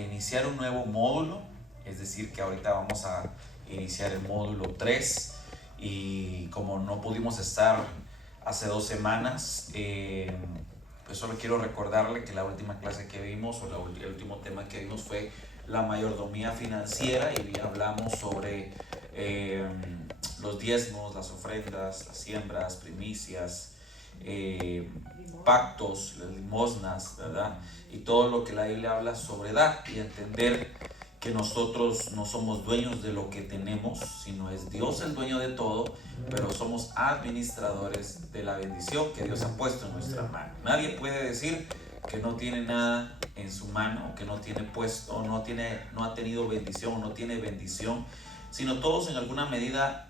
iniciar un nuevo módulo, es decir, que ahorita vamos a iniciar el módulo 3 y como no pudimos estar hace 2 semanas, pues solo quiero recordarle que la última clase que vimos, o el último tema que vimos fue la mayordomía financiera, y hablamos sobre los diezmos, las ofrendas, las siembras, primicias, pactos, las limosnas, ¿verdad? Y todo lo que la Biblia habla sobre dar y entender que nosotros no somos dueños de lo que tenemos, sino es Dios el dueño de todo, pero somos administradores de la bendición que Dios ha puesto en nuestra mano. Nadie puede decir que no tiene nada en su mano, que no tiene puesto, no ha tenido bendición, o no tiene bendición, sino todos en alguna medida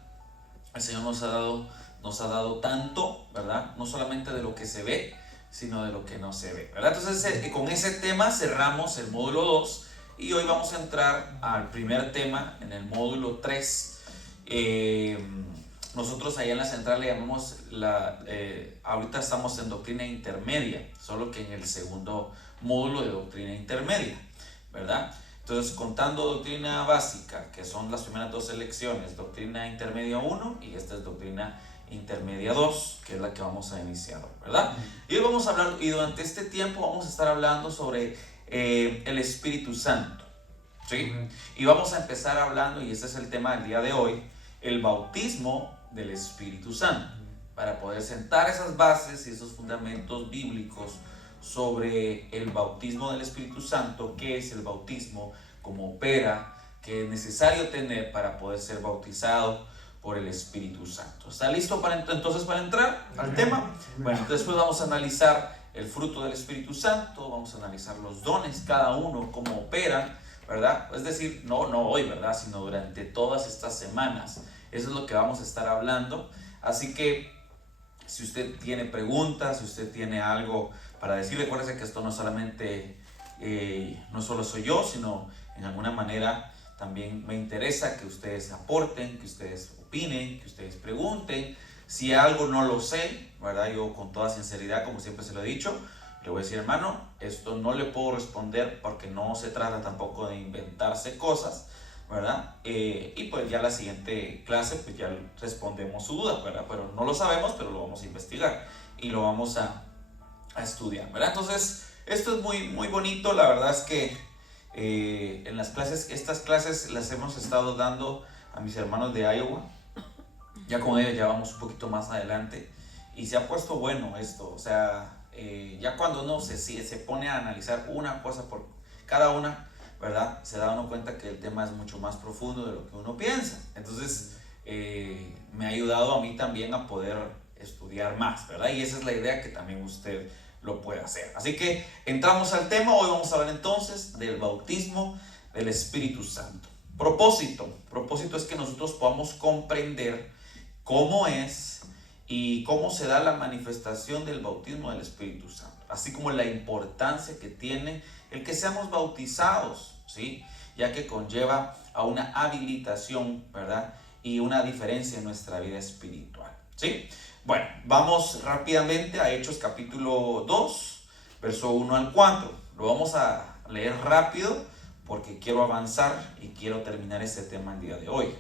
el Señor nos ha dado tanto, ¿verdad? No solamente de lo que se ve, sino de lo que no se ve, ¿verdad? Entonces, con ese tema cerramos el módulo 2 y hoy vamos a entrar al primer tema en el módulo 3. Nosotros allá en la central le llamamos, ahorita estamos en doctrina intermedia, solo que en el segundo módulo de doctrina intermedia, ¿verdad? Entonces, contando doctrina básica, que son las primeras 2 lecciones, doctrina intermedia 1 y esta es doctrina intermedia 2, que es la que vamos a iniciar, ¿verdad? Y hoy vamos a hablar, y durante este tiempo vamos a estar hablando sobre el Espíritu Santo, ¿sí? Y vamos a empezar hablando, y este es el tema del día de hoy, el bautismo del Espíritu Santo, para poder sentar esas bases y esos fundamentos bíblicos sobre el bautismo del Espíritu Santo, qué es el bautismo, cómo opera, qué es necesario tener para poder ser bautizado por el Espíritu Santo. ¿Está listo entonces para entrar al tema? Bueno, después vamos a analizar el fruto del Espíritu Santo, vamos a analizar los dones, cada uno, cómo operan, ¿verdad? Es decir, no hoy, ¿verdad? Sino durante todas estas semanas. Eso es lo que vamos a estar hablando. Así que si usted tiene preguntas, si usted tiene algo para decir, recuérdese que esto no solamente, no solo soy yo, sino en alguna manera también me interesa que ustedes aporten, que ustedes opinen, que ustedes pregunten. Si algo no lo sé, ¿verdad? Yo con toda sinceridad, como siempre se lo he dicho, le voy a decir, hermano, esto no le puedo responder porque no se trata tampoco de inventarse cosas, ¿verdad? Y pues ya la siguiente clase pues ya respondemos su duda, ¿verdad? Pero no lo sabemos, pero lo vamos a investigar y lo vamos a estudiar, ¿verdad? Entonces, esto es muy, muy bonito. La verdad es que en las clases, estas clases las hemos estado dando a mis hermanos de Iowa. Ya con ellos ya vamos un poquito más adelante y se ha puesto bueno esto. O sea, ya cuando uno se pone a analizar una cosa por cada una, ¿verdad? Se da uno cuenta que el tema es mucho más profundo de lo que uno piensa. Entonces, me ha ayudado a mí también a poder estudiar más, ¿verdad? Y esa es la idea, que también usted lo puede hacer. Así que entramos al tema. Hoy vamos a hablar entonces del bautismo del Espíritu Santo. Propósito es que nosotros podamos comprender cómo es y cómo se da la manifestación del bautismo del Espíritu Santo, así como la importancia que tiene el que seamos bautizados, ¿sí? Ya que conlleva a una habilitación, ¿verdad? Y una diferencia en nuestra vida espiritual, ¿sí? Bueno, vamos rápidamente a Hechos capítulo 2, verso 1 al 4. Lo vamos a leer rápido porque quiero avanzar y quiero terminar este tema el día de hoy,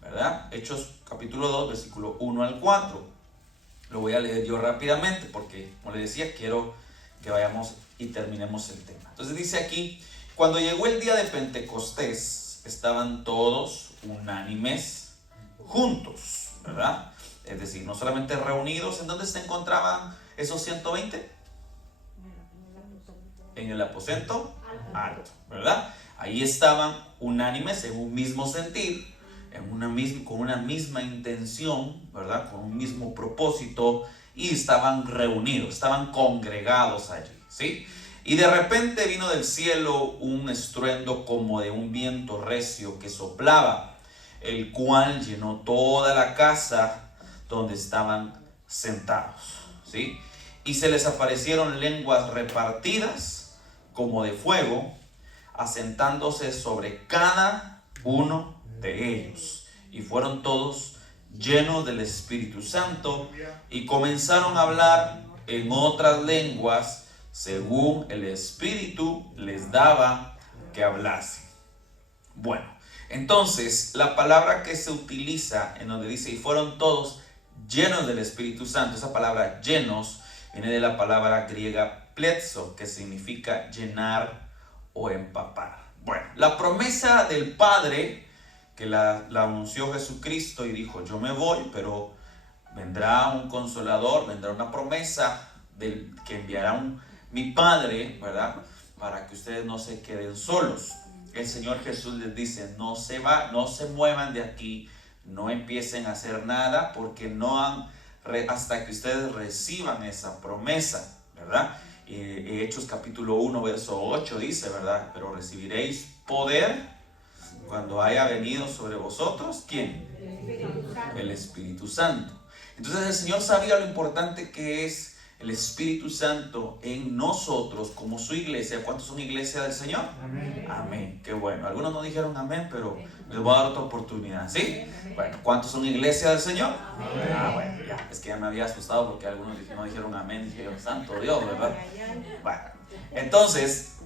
¿verdad? Hechos capítulo 2, versículo 1 al 4. Lo voy a leer yo rápidamente porque, como le decía, quiero que vayamos y terminemos el tema. Entonces dice aquí: cuando llegó el día de Pentecostés, estaban todos unánimes juntos, ¿verdad? Es decir, no solamente reunidos. ¿En dónde se encontraban esos 120? En el aposento alto, ¿verdad? Ahí estaban unánimes en un mismo sentir, con una misma intención, ¿verdad? Con un mismo propósito, y estaban reunidos, estaban congregados allí, ¿sí? Y de repente vino del cielo un estruendo como de un viento recio que soplaba, el cual llenó toda la casa donde estaban sentados, ¿sí? Y se les aparecieron lenguas repartidas como de fuego, asentándose sobre cada uno de ellos. Y fueron todos llenos del Espíritu Santo y comenzaron a hablar en otras lenguas según el Espíritu les daba que hablase. Bueno, entonces la palabra que se utiliza en donde dice y fueron todos llenos del Espíritu Santo, esa palabra llenos viene de la palabra griega pletzo, que significa llenar o empapar. Bueno, la promesa del Padre que la anunció Jesucristo y dijo, yo me voy, pero vendrá un consolador, vendrá una promesa que enviará mi Padre, ¿verdad? Para que ustedes no se queden solos. El Señor Jesús les dice, no se muevan de aquí, no empiecen a hacer nada porque hasta que ustedes reciban esa promesa, ¿verdad? Hechos capítulo 1, verso 8 dice, ¿verdad? Pero recibiréis poder cuando haya venido sobre vosotros, ¿quién? El Espíritu Santo. Entonces el Señor sabía lo importante que es el Espíritu Santo en nosotros como su iglesia. ¿Cuántos son iglesia del Señor? Amén. Amén. Qué bueno. Algunos no dijeron amén, pero les voy a dar otra oportunidad. ¿Sí? Bueno, ¿cuántos son iglesia del Señor? Amén. Ah, bueno, ya. Es que ya me había asustado porque algunos no dijeron amén. Dije, santo Dios, ¿verdad? Bueno, entonces,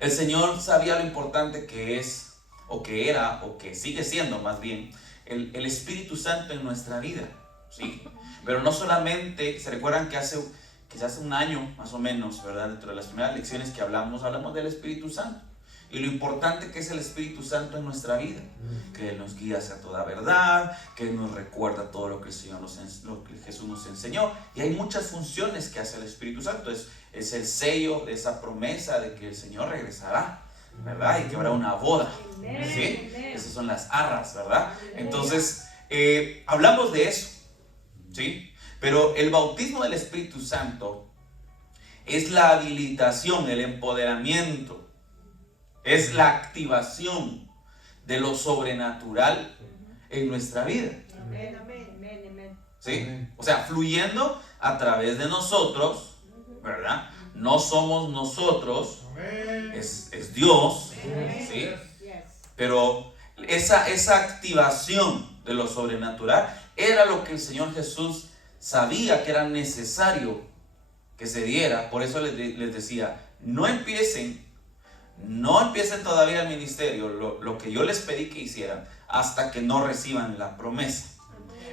el Señor sabía lo importante que es, o que era, o que sigue siendo más bien, el Espíritu Santo en nuestra vida. ¿Sí? Pero no solamente, se recuerdan que hace un año más o menos, ¿verdad? Dentro de las primeras lecciones que hablamos del Espíritu Santo y lo importante que es el Espíritu Santo en nuestra vida, que Él nos guía hacia toda verdad, que Él nos recuerda todo lo que lo que Jesús nos enseñó, y hay muchas funciones que hace el Espíritu Santo. Es el sello de esa promesa de que el Señor regresará, ¿verdad? Y que habrá una boda, ¿sí? Esas son las arras, ¿verdad? Entonces, hablamos de eso, ¿sí? Pero el bautismo del Espíritu Santo es la habilitación, el empoderamiento, es la activación de lo sobrenatural en nuestra vida. ¿Sí? O sea, fluyendo a través de nosotros, ¿verdad? No somos nosotros, es Dios, ¿sí? Pero esa activación de lo sobrenatural era lo que el Señor Jesús sabía que era necesario que se diera. Por eso les decía, no empiecen todavía el ministerio, lo que yo les pedí que hicieran, hasta que no reciban la promesa.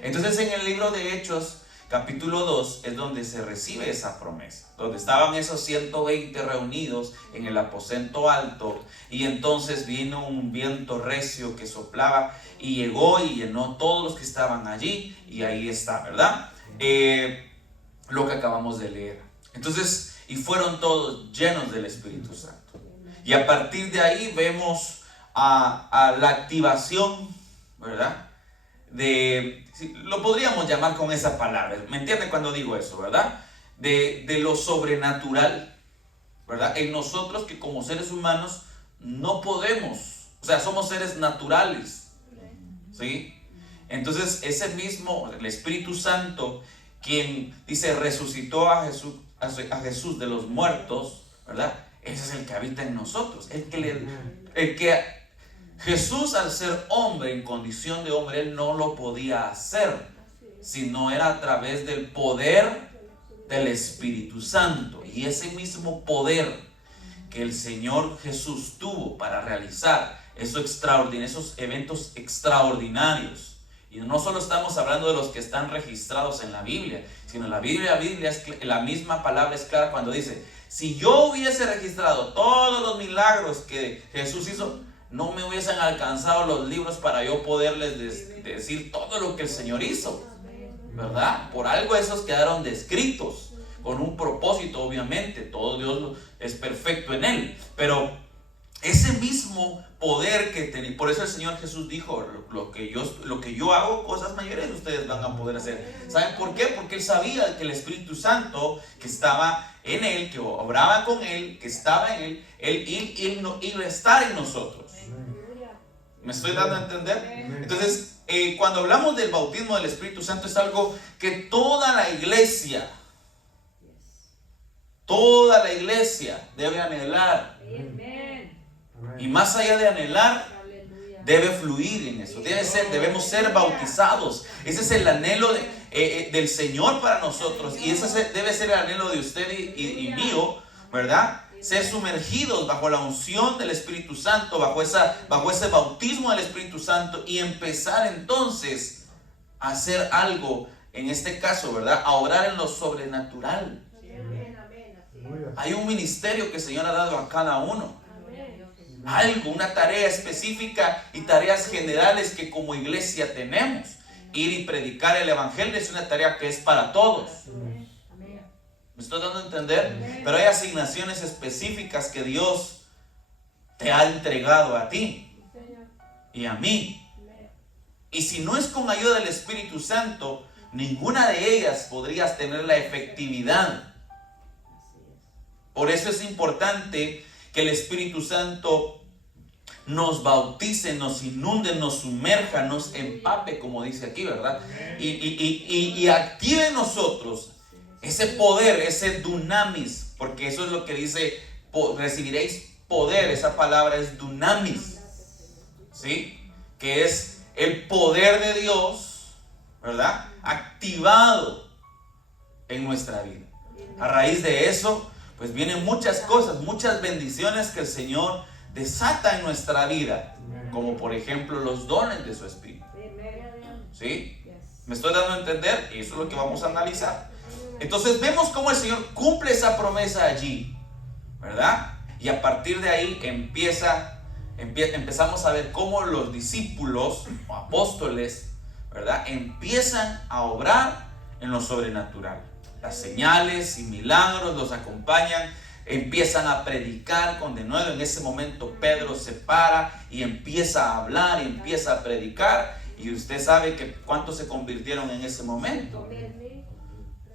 Entonces en el libro de Hechos capítulo 2 es donde se recibe esa promesa, donde estaban esos 120 reunidos en el aposento alto, y entonces vino un viento recio que soplaba y llegó y llenó todos los que estaban allí, y ahí está, ¿verdad? Lo que acabamos de leer. Entonces, y fueron todos llenos del Espíritu Santo, y a partir de ahí vemos a la activación, ¿verdad? Lo podríamos llamar con esa palabra, ¿me entienden cuando digo eso, verdad? De lo sobrenatural, ¿verdad? En nosotros, que como seres humanos no podemos, o sea, somos seres naturales, ¿sí? Entonces ese mismo, el Espíritu Santo, quien dice resucitó a Jesús de los muertos, ¿verdad? Ese es el que habita en nosotros, el que Jesús, al ser hombre, en condición de hombre, Él no lo podía hacer, sino era a través del poder del Espíritu Santo. Y ese mismo poder que el Señor Jesús tuvo para realizar esos eventos extraordinarios. Y no solo estamos hablando de los que están registrados en la Biblia, sino la la misma palabra es clara cuando dice, si yo hubiese registrado todos los milagros que Jesús hizo, no me hubiesen alcanzado los libros para yo poderles decir todo lo que el Señor hizo, ¿verdad? Por algo esos quedaron descritos, con un propósito, obviamente. Todo Dios es perfecto en Él, pero ese mismo poder que tenía, por eso el Señor Jesús dijo, lo que yo hago, cosas mayores ustedes van a poder hacer. ¿Saben por qué? Porque Él sabía que el Espíritu Santo que estaba en Él, que obraba con Él, que estaba en Él iba a estar en nosotros. ¿Me estoy dando a entender? Entonces, cuando hablamos del bautismo del Espíritu Santo, es algo que toda la iglesia debe anhelar. Y más allá de anhelar, debe fluir en eso. Debemos ser bautizados. Ese es el anhelo del Señor para nosotros. Y ese debe ser el anhelo de usted y mío, ¿verdad? ser sumergidos bajo la unción del Espíritu Santo, bajo ese bautismo del Espíritu Santo, y empezar entonces a hacer algo, en este caso, ¿verdad? A obrar en lo sobrenatural. Hay un ministerio que el Señor ha dado a cada uno. Algo, una tarea específica y tareas generales que como iglesia tenemos. Ir y predicar el evangelio es una tarea que es para todos. ¿Me estoy dando a entender? Pero hay asignaciones específicas que Dios te ha entregado a ti y a mí. Y si no es con ayuda del Espíritu Santo, ninguna de ellas podrías tener la efectividad. Por eso es importante que el Espíritu Santo nos bautice, nos inunde, nos sumerja, nos empape, como dice aquí, ¿verdad? Y active en nosotros ese poder, ese dunamis, porque eso es lo que dice, recibiréis poder. Esa palabra es dunamis, ¿sí? Que es el poder de Dios, ¿verdad? Activado en nuestra vida. A raíz de eso, pues vienen muchas cosas, muchas bendiciones que el Señor desata en nuestra vida, como por ejemplo los dones de su Espíritu. ¿Sí? ¿Me estoy dando a entender? Eso es lo que vamos a analizar. Entonces vemos cómo el Señor cumple esa promesa allí, ¿verdad? Y a partir de ahí empezamos a ver cómo los discípulos o apóstoles, ¿verdad?, empiezan a obrar en lo sobrenatural. Las señales y milagros los acompañan, empiezan a predicar con denuedo. En ese momento Pedro se para y empieza a hablar y empieza a predicar. Y usted sabe que ¿cuántos se convirtieron en ese momento?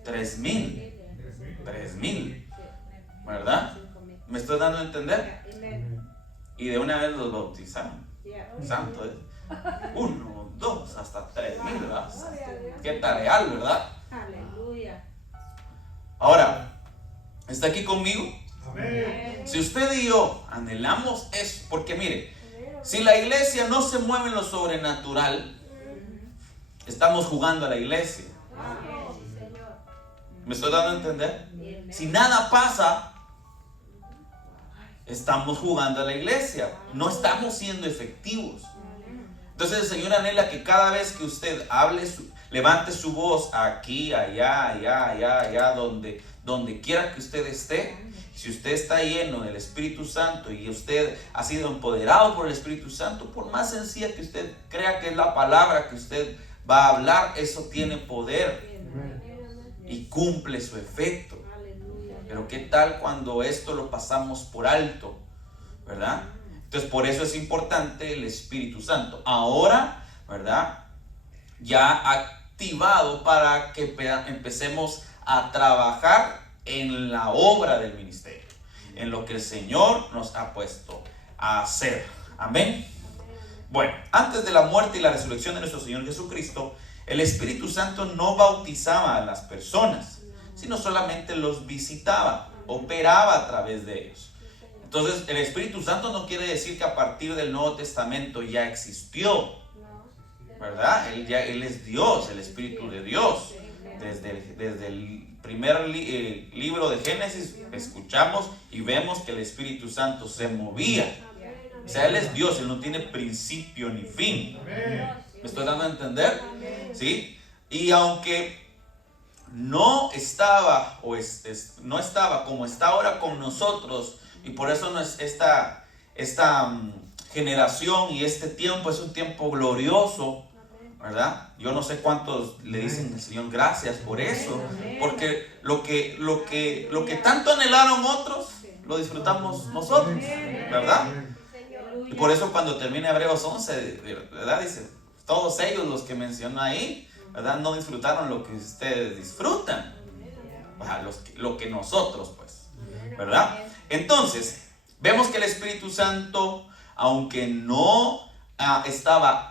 3,000, ¿verdad? ¿Me estoy dando a entender? Y de una vez los bautizaron. Santo, ¿eh? 1, 2, hasta 3,000, ¿verdad? Qué tarea, ¿verdad? Aleluya. Ahora, ¿está aquí conmigo? Amén. Si usted y yo anhelamos eso, porque mire, si la iglesia no se mueve en lo sobrenatural, estamos jugando a la iglesia. ¿Me estoy dando a entender? Si nada pasa, estamos jugando a la iglesia, no estamos siendo efectivos. Entonces el Señor anhela que cada vez que usted hable, levante su voz aquí, allá, donde quiera que usted esté. Si usted está lleno del Espíritu Santo y usted ha sido empoderado por el Espíritu Santo, por más sencilla que usted crea que es la palabra que usted va a hablar, eso tiene poder y cumple su efecto. Pero ¿qué tal cuando esto lo pasamos por alto? ¿Verdad? Entonces por eso es importante el Espíritu Santo. Ahora, ¿verdad?, ya activado para que empecemos a trabajar en la obra del ministerio, en lo que el Señor nos ha puesto a hacer. Amén. Bueno, antes de la muerte y la resurrección de nuestro Señor Jesucristo, el Espíritu Santo no bautizaba a las personas, sino solamente los visitaba, operaba a través de ellos. Entonces, el Espíritu Santo no quiere decir que a partir del Nuevo Testamento ya existió, ¿verdad? Él es Dios, el Espíritu de Dios. Desde el primer libro de Génesis escuchamos y vemos que el Espíritu Santo se movía. O sea, Él es Dios, Él no tiene principio ni fin. ¿Me estoy dando a entender? ¿Sí? Y aunque no estaba como está ahora con nosotros, y por eso no es esta generación y este tiempo es un tiempo glorioso, ¿verdad? Yo no sé cuántos le dicen al Señor gracias por eso, porque lo que tanto anhelaron otros, lo disfrutamos nosotros, ¿verdad? Y por eso cuando termina Hebreos 11, ¿verdad?, dice, todos ellos los que mencionó ahí, ¿verdad?, no disfrutaron lo que ustedes disfrutan, o sea, lo que nosotros, pues, ¿verdad? Entonces, vemos que el Espíritu Santo, aunque no estaba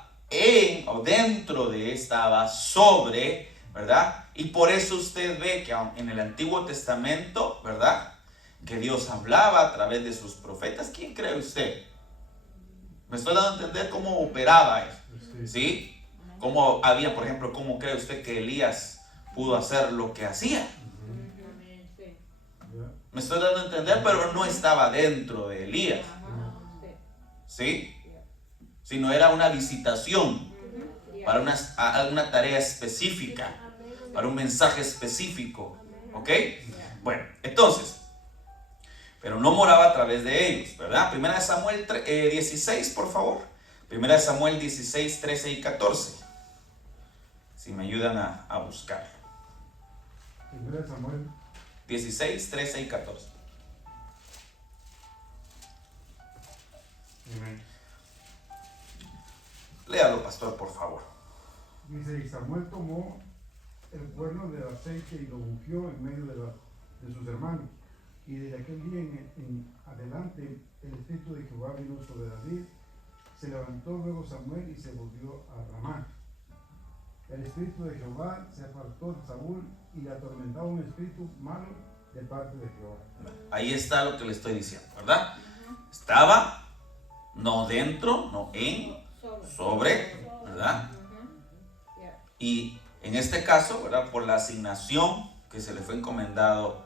o dentro de, estaba sobre, ¿verdad? Y por eso usted ve que en el Antiguo Testamento, ¿verdad?, que Dios hablaba a través de sus profetas. ¿Quién cree usted? Me estoy dando a entender cómo operaba eso, ¿sí? Cómo había, por ejemplo, ¿cómo cree usted que Elías pudo hacer lo que hacía? Me estoy dando a entender, pero no estaba dentro de Elías, ¿sí? Sino era una visitación para una tarea específica, para un mensaje específico, ¿ok? Bueno, entonces, pero no moraba a través de ellos, ¿verdad? Primera de Samuel 16, por favor. Primera de Samuel 16, 13 y 14. Si me ayudan a buscarlo. Primera de Samuel 16, 13 y 14. Amén. Léalo, pastor, por favor. Dice, y Samuel tomó el cuerno del aceite y lo ungió en medio de sus hermanos. Y desde aquel día en adelante el espíritu de Jehová vino sobre David. Se levantó luego Samuel y se volvió a Ramá. El espíritu de Jehová se apartó de Saúl y le atormentaba un espíritu malo de parte de Jehová. Ahí está lo que le estoy diciendo, ¿verdad? Estaba no dentro, no en, sobre, ¿verdad? Y en este caso, ¿verdad? Por la asignación que se le fue encomendado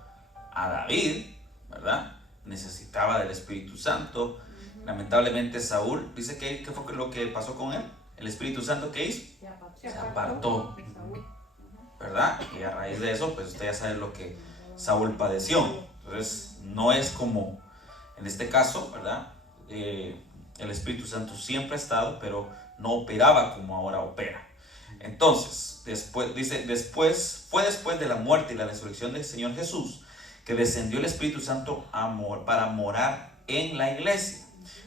a David, ¿verdad? Necesitaba del Espíritu Santo. Lamentablemente Saúl, dice que ¿qué fue lo que pasó con él? El Espíritu Santo, ¿qué hizo? Se apartó, ¿verdad? Y a raíz de eso, pues usted ya sabe lo que Saúl padeció. Entonces, no es como en este caso, ¿verdad? El Espíritu Santo siempre ha estado, pero no operaba como ahora opera. Entonces, fue después de la muerte y la resurrección del Señor Jesús, que descendió el Espíritu Santo para morar en la iglesia.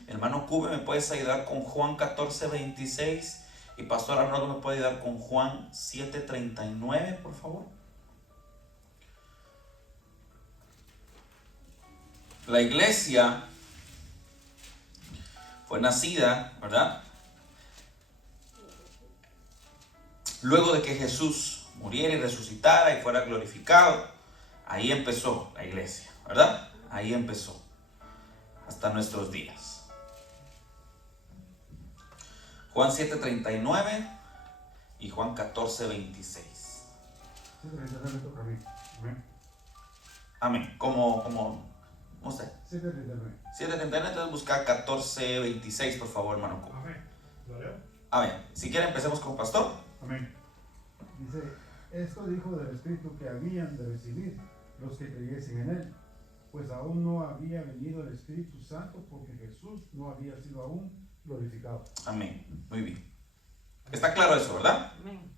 Hermano Cube, ¿me puedes ayudar con Juan 14, 26? Y Pastor Arnoldo, ¿me puede ayudar con Juan 7, 39, por favor? La iglesia fue nacida, ¿verdad? Luego de que Jesús muriera y resucitara y fuera glorificado, ahí empezó la iglesia, ¿verdad? Ahí empezó, hasta nuestros días. Juan 7:39 y Juan 14:26. Sí, me toca a mí. Amén. Amén. ¿Cómo usted? 7:39. 7:39, entonces busca 14:26, por favor, hermano. Amén. ¿Lo leo? Amén. Si quiere, empecemos con pastor. Amén. Dice, esto dijo del Espíritu que habían de recibir los que creyesen en él, pues aún no había venido el Espíritu Santo porque Jesús no había sido aún glorificado. Amén. Muy bien. Está claro eso, ¿verdad? Amén.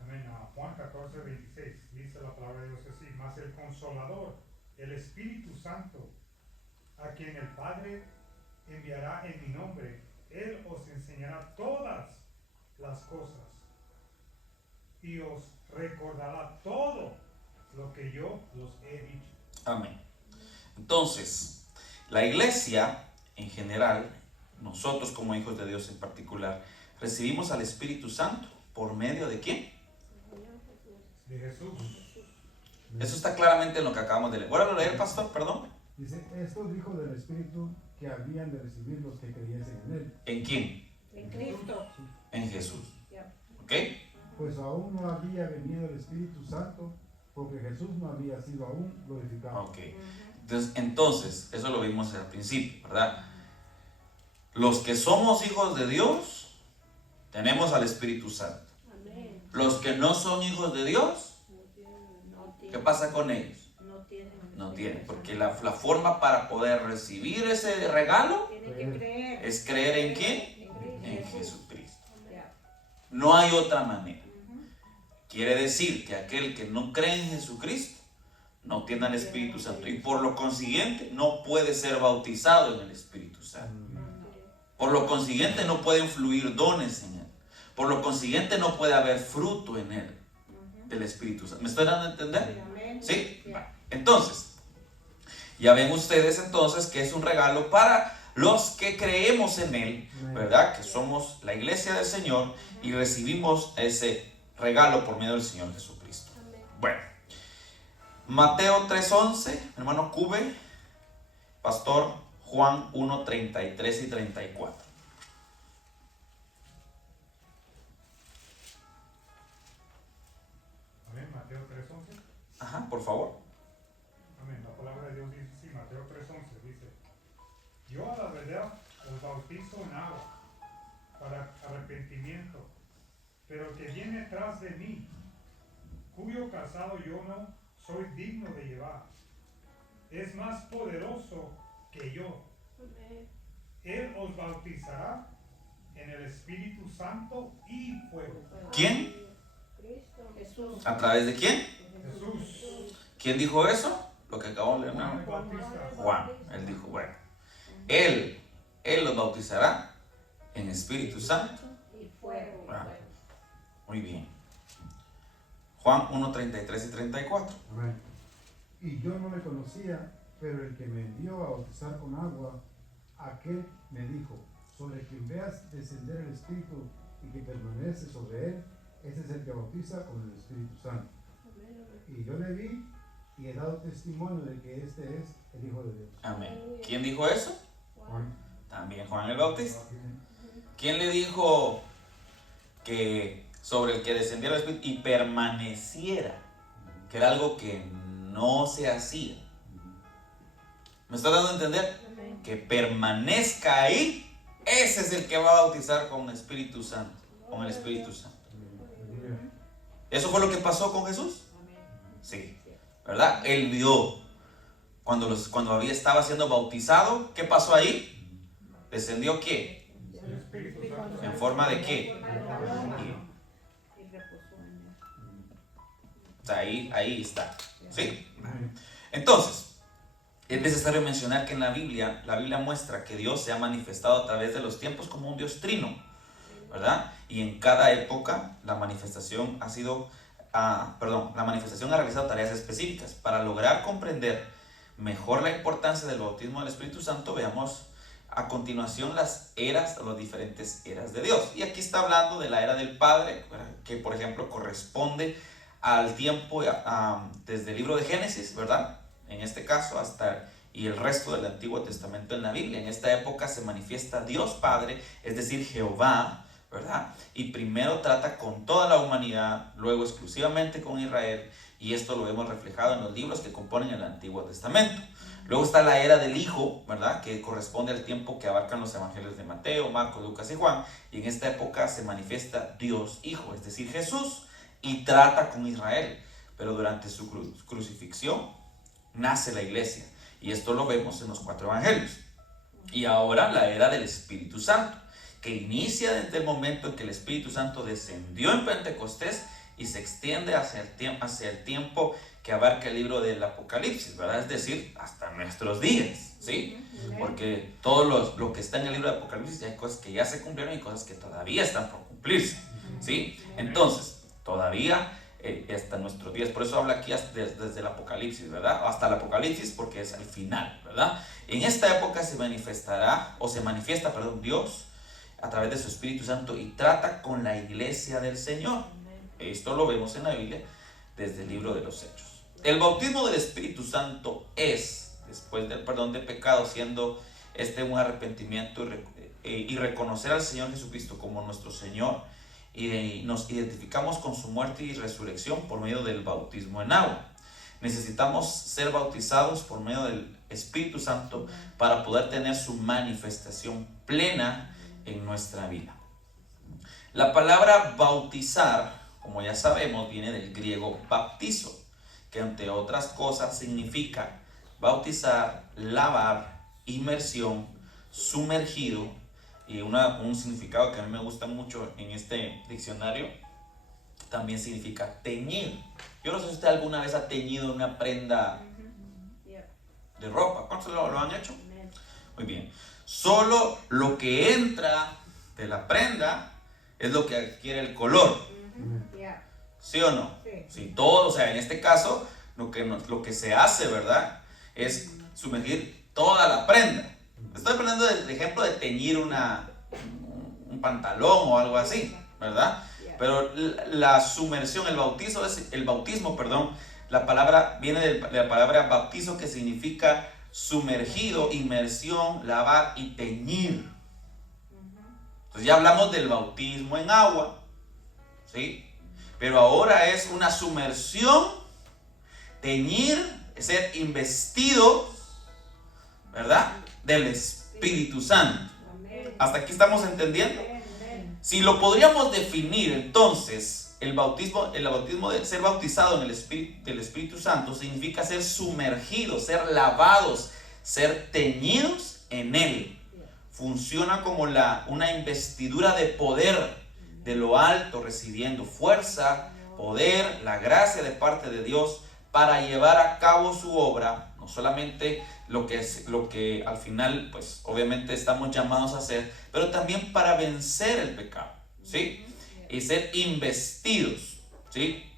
Amén. Juan 14, 26 dice la palabra de Dios así: mas el Consolador, el Espíritu Santo, a quien el Padre enviará en mi nombre, Él os enseñará todas las cosas y os recordará todo lo que yo os he dicho. Amén. Entonces, la iglesia en general, nosotros como hijos de Dios en particular, recibimos al Espíritu Santo por medio de ¿quién? De Jesús. Eso está claramente en lo que acabamos de leer. ¿Vuelvo a leer, pastor? Perdón. Dice, esto dijo del Espíritu que habían de recibir los que creyesen en él, ¿En quién? En Cristo. En Jesús. Ya. ¿Ok? pues aún no había venido el Espíritu Santo porque Jesús no había sido aún glorificado. Ok. Entonces, eso lo vimos al principio, ¿verdad? Los que somos hijos de Dios, tenemos al Espíritu Santo. Amén. Los que no son hijos de Dios, No tiene. ¿qué pasa con ellos? No tiene. No tienen, porque la forma para poder recibir ese regalo Tiene que creer. es creer en quién? En En Jesús. Jesucristo. Ya. No hay otra manera. Quiere decir que aquel que no cree en Jesucristo no tiene al Espíritu Santo y por lo consiguiente no puede ser bautizado en el Espíritu Santo. Por lo consiguiente no pueden fluir dones en él. Por lo consiguiente no puede haber fruto en él del Espíritu Santo. ¿Me estoy dando a entender? Amén. ¿Sí? Ya. Entonces, ya ven ustedes entonces que es un regalo para los que creemos en él, ¿verdad? Que somos la iglesia del Señor y recibimos ese regalo por medio del Señor Jesucristo. Bueno, Mateo 3:11, hermano Cube, pastor Juan 1:33 y 34. Amén. Mateo 3:11. Ajá, por favor. Amén. La palabra de verdad os bautizo en agua para arrepentimiento, pero el que viene tras de mí, cuyo calzado yo no soy digno de llevar, es más poderoso que yo. Él os bautizará en el Espíritu Santo y fuego. ¿Quién? Jesús. ¿A través de quién? Jesús. ¿Quién dijo eso? Lo que acabamos de leer. Juan ¿No? el Bautista. Juan. Él dijo, bueno, Él los bautizará en Espíritu Santo. Y fuego. Ah, muy bien. Juan 1, 33 y 34. Amén. Y yo no le conocía, pero el que me envió a bautizar con agua, aquel me dijo, sobre quien veas descender el Espíritu y que permanece sobre él, ese es el que bautiza con el Espíritu Santo. Y yo le vi y he dado testimonio de que este es el Hijo de Dios. Amén. ¿Quién dijo eso? Juan. También Juan el Bautista. ¿Quién le dijo que sobre el que descendiera el Espíritu y permaneciera? Que era algo que no se hacía. ¿Me está dando a entender? Que permanezca ahí, ese es el que va a bautizar con el Espíritu Santo. Con el Espíritu Santo. ¿Eso fue lo que pasó con Jesús? Sí. ¿Verdad? Él vio cuando estaba siendo bautizado, ¿qué pasó ahí? ¿Descendió qué? El Espíritu Santo. ¿En forma de qué? Y reposó en él. O sea, ahí está. ¿Sí? Entonces, es necesario mencionar que en la Biblia muestra que Dios se ha manifestado a través de los tiempos como un Dios trino, ¿verdad? Y en cada época la manifestación ha realizado tareas específicas. Para lograr comprender mejor la importancia del bautismo del Espíritu Santo, veamos a continuación las diferentes eras de Dios. Y aquí está hablando de la era del Padre, que por ejemplo corresponde al tiempo desde el libro de Génesis, ¿verdad? En este caso y el resto del Antiguo Testamento en la Biblia. En esta época se manifiesta Dios Padre, es decir, Jehová, ¿verdad? Y primero trata con toda la humanidad, luego exclusivamente con Israel, y esto lo vemos reflejado en los libros que componen el Antiguo Testamento. Luego está la era del Hijo, ¿verdad? Que corresponde al tiempo que abarcan los evangelios de Mateo, Marcos, Lucas y Juan, y en esta época se manifiesta Dios Hijo, es decir, Jesús, y trata con Israel, pero durante su crucifixión nace la iglesia, y esto lo vemos en los 4 evangelios. Y ahora la era del Espíritu Santo, que inicia desde el momento en que el Espíritu Santo descendió en Pentecostés y se extiende hacia el tiempo que abarca el libro del Apocalipsis, ¿verdad? Es decir, hasta nuestros días, ¿sí? Porque todo lo que está en el libro de Apocalipsis, hay cosas que ya se cumplieron y cosas que todavía están por cumplirse, ¿sí? Entonces, todavía hasta nuestros días, por eso habla aquí desde el Apocalipsis, ¿verdad? Hasta el Apocalipsis, porque es el final, ¿verdad? En esta época se manifiesta, Dios a través de su Espíritu Santo y trata con la iglesia del Señor. Esto lo vemos en la Biblia desde el libro de los Hechos. El bautismo del Espíritu Santo es, después del perdón de pecados, siendo un arrepentimiento y reconocer al Señor Jesucristo como nuestro Señor, y nos identificamos con su muerte y resurrección por medio del bautismo en agua. Necesitamos ser bautizados por medio del Espíritu Santo para poder tener su manifestación plena en nuestra vida. La palabra bautizar, como ya sabemos, viene del griego baptizo, que entre otras cosas significa bautizar, lavar, inmersión, sumergido, y un significado que a mí me gusta mucho en este diccionario también significa teñir. Yo no sé si usted alguna vez ha teñido una prenda de ropa. ¿Cuántos lo han hecho? Muy bien. Solo lo que entra de la prenda es lo que adquiere el color. ¿Sí o no? Sí, todo, o sea, en este caso, lo que se hace, ¿verdad? Es sumergir toda la prenda. Estoy poniendo el ejemplo de teñir un pantalón o algo así, ¿verdad? Pero la sumersión, el bautismo, la palabra viene de la palabra bautizo, que significa sumergido, inmersión, lavar y teñir. Entonces ya hablamos del bautismo en agua, ¿sí? Pero ahora es una sumersión, teñir, ser investido, ¿verdad? Del Espíritu Espíritu Santo. Amén. ¿Hasta aquí estamos entendiendo? Amén. Si lo podríamos definir, entonces, el bautismo de ser bautizado en el Espíritu, del Espíritu Santo significa ser sumergidos, ser lavados, ser teñidos en Él. Funciona como una investidura de poder de lo alto, recibiendo fuerza, poder, la gracia de parte de Dios para llevar a cabo su obra, no solamente lo que al final, pues obviamente estamos llamados a hacer, pero también para vencer el pecado, ¿sí? Y ser investidos, ¿sí?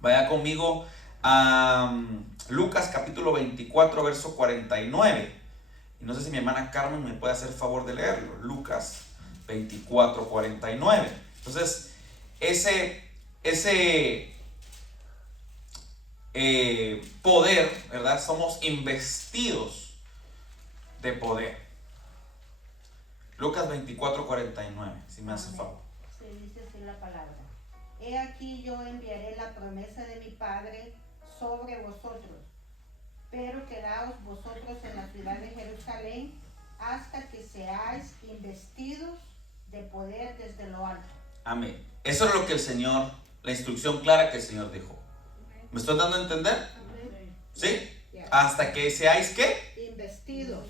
Vaya conmigo a Lucas capítulo 24, verso 49. Y no sé si mi hermana Carmen me puede hacer favor de leerlo. Lucas 24, 49. Entonces, ese poder, ¿verdad? Somos investidos de poder. Lucas 24, 49, si me hace favor. Se dice así la palabra. He aquí yo enviaré la promesa de mi Padre sobre vosotros, pero quedaos vosotros en la ciudad de Jerusalén hasta que seáis investidos de poder desde lo alto. Amén. Eso es lo que el Señor, la instrucción clara que el Señor dejó. ¿Me estoy dando a entender? ¿Sí? Hasta que seáis, ¿qué? Investidos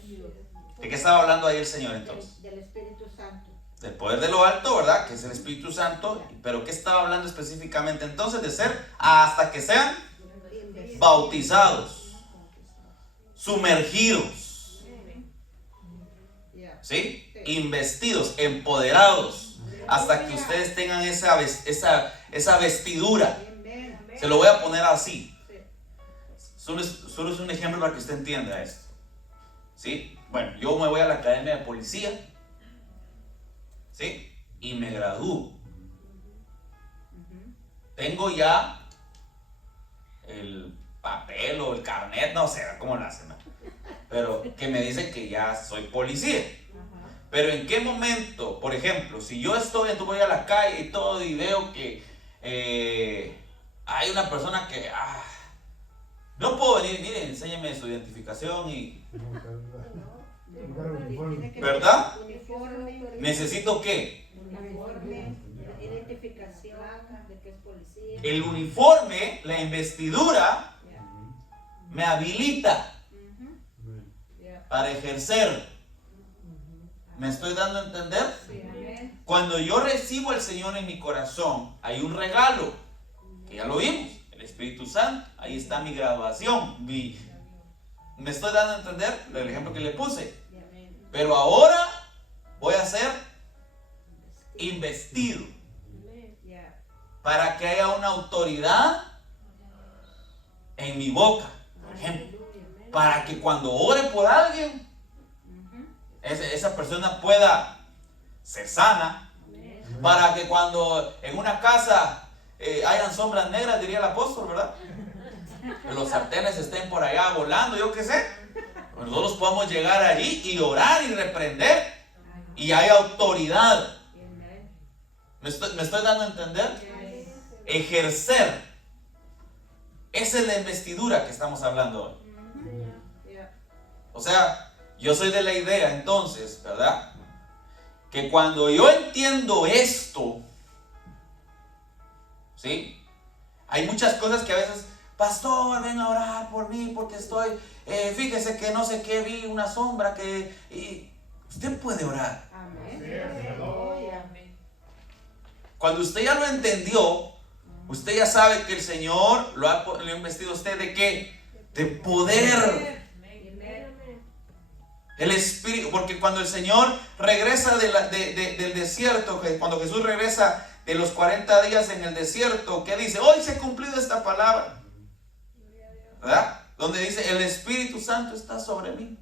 ¿De qué estaba hablando ahí el Señor entonces? del Espíritu Santo. Del poder de lo alto, ¿verdad? Que es el Espíritu Santo. Pero ¿qué estaba hablando específicamente entonces? De ser hasta que sean bautizados, sumergidos, ¿sí? Investidos, empoderados, hasta que ustedes tengan esa vestidura. Se lo voy a poner así. Solo es un ejemplo para que usted entienda esto, ¿sí? Bueno, yo me voy a la academia de policía, ¿sí? Y me gradúo. Tengo ya el papel o el carnet, no sé cómo lo hacen, ¿no? Pero que me dice que ya soy policía. Pero en qué momento, por ejemplo, si yo voy a la calle y todo y veo que hay una persona que no puedo venir, miren, enséñeme su identificación y ¿verdad? Uniforme, ¿Necesito qué? uniforme, identificación de que es policía. El uniforme, la investidura me habilita para ejercer. ¿Me estoy dando a entender? Cuando yo recibo al Señor en mi corazón, hay un regalo, que ya lo vimos, el Espíritu Santo. Ahí está mi graduación. ¿Me estoy dando a entender? El ejemplo que le puse. Pero ahora voy a ser investido para que haya una autoridad en mi boca, por ejemplo, para que cuando ore por alguien, esa persona pueda ser sana, para que cuando en una casa hayan sombras negras, diría el apóstol, ¿verdad? Que los sartenes estén por allá volando, yo qué sé. Nosotros podamos llegar allí y orar y reprender y hay autoridad. ¿Me estoy dando a entender? Ejercer. Esa es la investidura que estamos hablando hoy. O sea, yo soy de la idea entonces, ¿verdad? Que cuando yo entiendo esto, ¿sí? Hay muchas cosas que a veces, pastor, ven a orar por mí porque estoy, fíjese que no sé qué, vi una sombra y usted puede orar. Cuando usted ya lo entendió, usted ya sabe que el Señor lo ha investido a usted de ¿qué? De poder. El Espíritu, porque cuando el Señor regresa del desierto, cuando Jesús regresa de los 40 días en el desierto, ¿qué dice? Hoy se ha cumplido esta palabra, ¿verdad? Donde dice, el Espíritu Santo está sobre mí,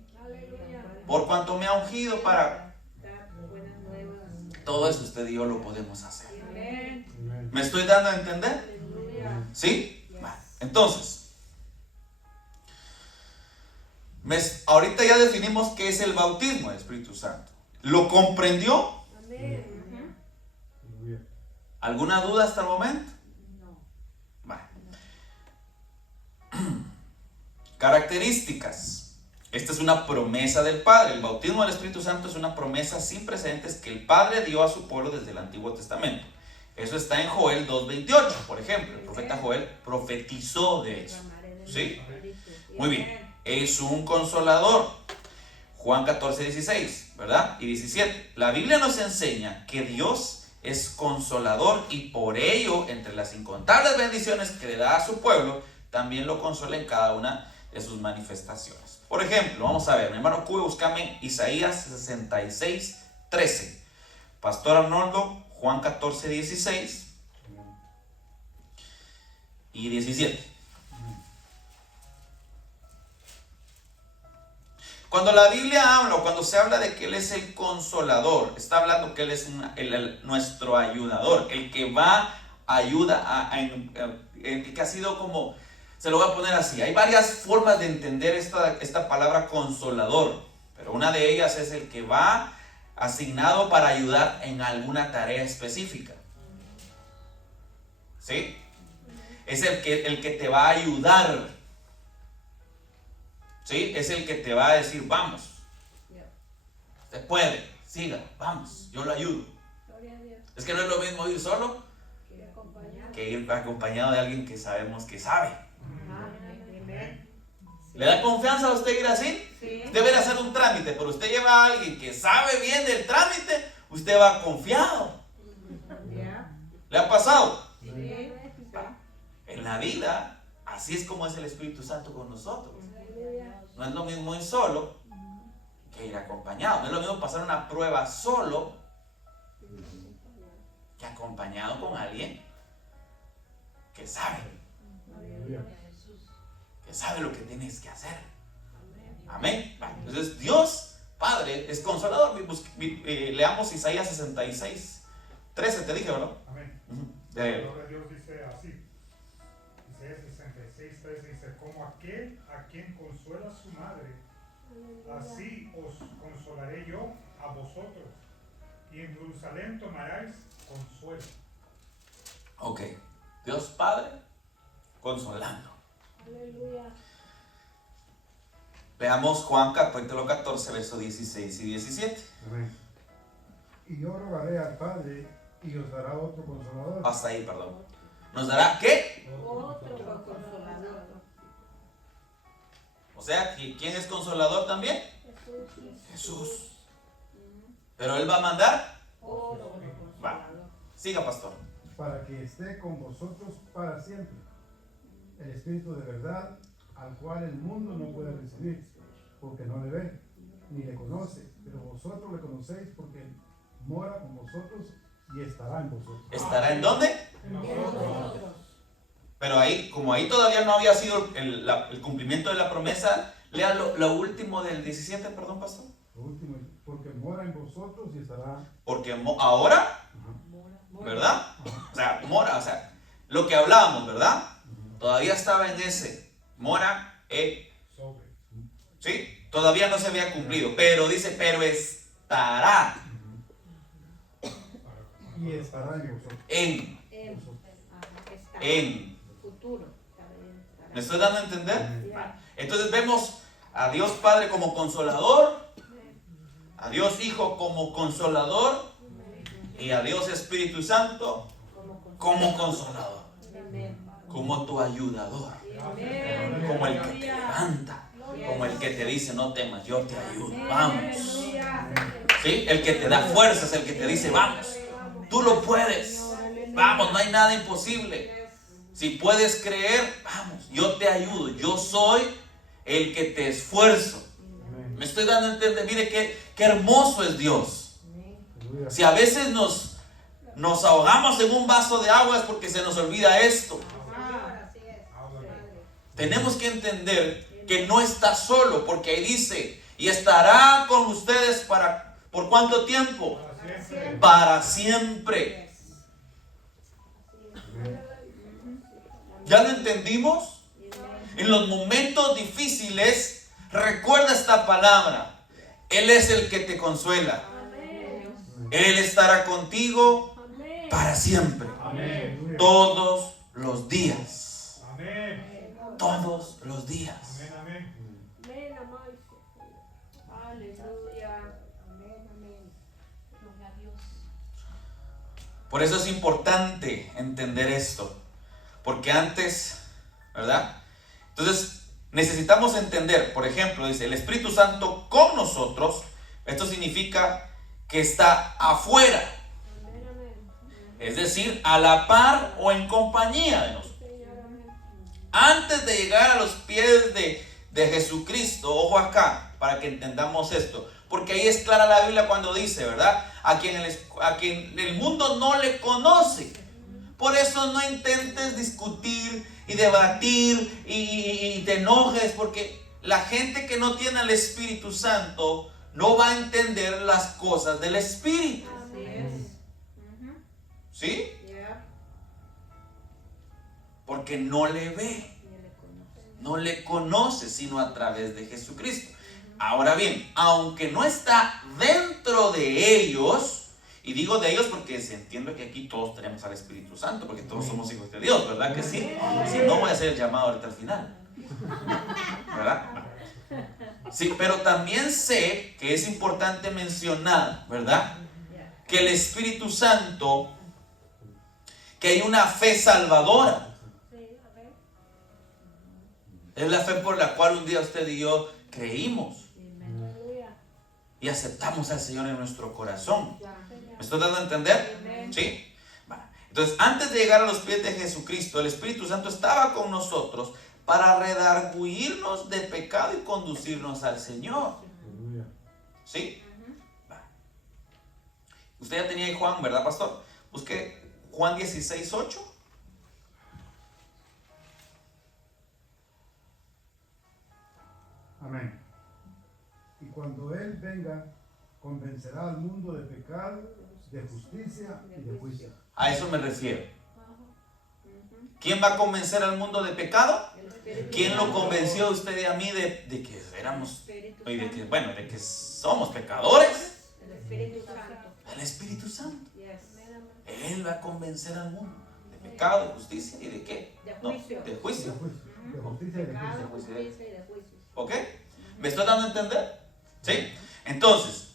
por cuanto me ha ungido para... Todo eso usted y yo lo podemos hacer. ¿Me estoy dando a entender? ¿Sí? Bueno, entonces, ahorita ya definimos qué es el bautismo del Espíritu Santo. ¿Lo comprendió? ¿Alguna duda hasta el momento? No. Vale. Características. Esta es una promesa del Padre. El bautismo del Espíritu Santo es una promesa sin precedentes que el Padre dio a su pueblo desde el Antiguo Testamento. Eso está en Joel 2:28, por ejemplo. El profeta Joel profetizó de eso. ¿Sí? Muy bien. Es un consolador. Juan 14:16, ¿verdad? Y 17. La Biblia nos enseña que Dios es consolador y por ello, entre las incontables bendiciones que le da a su pueblo, también lo consuela en cada una de sus manifestaciones. Por ejemplo, vamos a ver, mi hermano Cube, búscame Isaías 66:13. Pastor Arnoldo, Juan 14:16 y 17. Cuando la Biblia habla, o cuando se habla de que Él es el consolador, está hablando que Él es nuestro ayudador, el que va, ayuda, el que ha sido como, se lo voy a poner así. Hay varias formas de entender esta palabra consolador, pero una de ellas es el que va asignado para ayudar en alguna tarea específica. ¿Sí? Es el que te va a ayudar. ¿Sí? Es el que te va a decir, vamos, usted puede, siga, vamos, yo lo ayudo. Es que no es lo mismo ir solo que ir acompañado de alguien que sabemos que sabe. ¿Le da confianza a usted ir así? Sí. Usted va a hacer un trámite, pero usted lleva a alguien que sabe bien del trámite, usted va confiado. ¿Le ha pasado? En la vida, así es como es el Espíritu Santo con nosotros. No es lo mismo ir solo que ir acompañado. No es lo mismo pasar una prueba solo que acompañado con alguien que sabe. Que sabe lo que tienes que hacer. Amén. Entonces Dios Padre es consolador. Leamos Isaías 66:13, te dije, ¿verdad? Amén. La palabra de Dios dice así. Isaías 66:13 dice, como aquel a quien consuela su madre, así os consolaré yo a vosotros, y en Jerusalén tomaréis consuelo. Ok. Dios Padre consolando. Aleluya. Veamos Juan capítulo 14, versos 16 y 17. Amén. Y yo rogaré al Padre y os dará otro consolador. Hasta ahí, perdón. ¿Nos dará qué? Otro consolador. O sea, ¿quién es consolador también? Jesús. Pero Él va a mandar. Otro Va. consolador. Siga, pastor. Para que esté con vosotros para siempre. El Espíritu de verdad, al cual el mundo no puede recibir, porque no le ve, ni le conoce, pero vosotros le conocéis porque mora con vosotros y estará en vosotros. ¿Estará en dónde? Nosotros. Pero ahí, como ahí todavía no había sido el cumplimiento de la promesa, lea lo último del 17, perdón, pastor. Lo último, porque mora en vosotros y estará. Porque ahora, ¿verdad? O sea, mora, o sea, lo que hablábamos, ¿verdad? Todavía estaba en ese, mora, Sobre. ¿sí? Todavía no se había cumplido, pero dice, pero estará Y estará en vosotros. en, Está en. futuro. ¿Me estoy dando a entender? Ya. Entonces vemos a Dios Padre como consolador, a Dios Hijo como consolador y a Dios Espíritu Santo como consolador, como tu ayudador, Amén. como el que te levanta, como el que te dice no temas, yo te ayudo, vamos. Aleluya. ¿Sí? El que te da fuerzas, el que te dice vamos, tú lo puedes, vamos, no hay nada imposible. Si puedes creer, vamos, yo te ayudo, yo soy el que te esfuerzo. Amén. Me estoy dando a entender, mire qué hermoso es Dios. Aleluya. Si a veces nos ahogamos en un vaso de agua es porque se nos olvida esto. Así es. Tenemos que entender que no está solo, porque ahí dice, y estará con ustedes ¿por cuánto tiempo? Para siempre. Para siempre. ¿Ya lo entendimos? En los momentos difíciles, recuerda esta palabra. Él es el que te consuela. Él estará contigo para siempre. Amén. Todos los días. Amén. Todos los días. Amén. Amén. Por eso es importante entender esto. Porque antes, ¿verdad? Entonces, necesitamos entender, por ejemplo, dice, el Espíritu Santo con nosotros. Esto significa que está afuera. Es decir, a la par o en compañía de nosotros. Antes de llegar a los pies de Jesucristo, ojo acá, para que entendamos esto. Porque ahí es clara la Biblia cuando dice, ¿verdad? A quien el mundo no le conoce. Por eso no intentes discutir y debatir y te enojes, porque la gente que no tiene al Espíritu Santo no va a entender las cosas del Espíritu. Así es. ¿Sí? Ya. Porque no le ve, no le conoce, sino a través de Jesucristo. Ahora bien, aunque no está dentro de ellos, y digo de ellos porque se entiende que aquí todos tenemos al Espíritu Santo, porque todos somos hijos de Dios, ¿verdad que sí? Si no, voy a hacer el llamado ahorita al final, ¿verdad? Sí, pero también sé que es importante mencionar, ¿verdad? Que el Espíritu Santo, que hay una fe salvadora. Es la fe por la cual un día usted y yo creímos y aceptamos al Señor en nuestro corazón. ¿Me estoy dando a entender? ¿Sí? Entonces, antes de llegar a los pies de Jesucristo, el Espíritu Santo estaba con nosotros para redarguirnos de pecado y conducirnos al Señor. ¿Sí? Usted ya tenía ahí Juan, ¿verdad, pastor? Busque Juan 16:8. Amén. Y cuando Él venga, convencerá al mundo de pecado, de justicia y de juicio. A eso me refiero. ¿Quién va a convencer al mundo de pecado? ¿Quién lo convenció a usted y a mí de que éramos, y de que, bueno, de que somos pecadores? El Espíritu Santo. El Espíritu Santo. Yes. Él va a convencer al mundo de pecado, de justicia y de qué? De No, juicio. de De juicio. juicio, de justicia y de Pecado, juicio. justicia y de juicio. ¿Ok? ¿Me estoy dando a entender? ¿Sí? Entonces,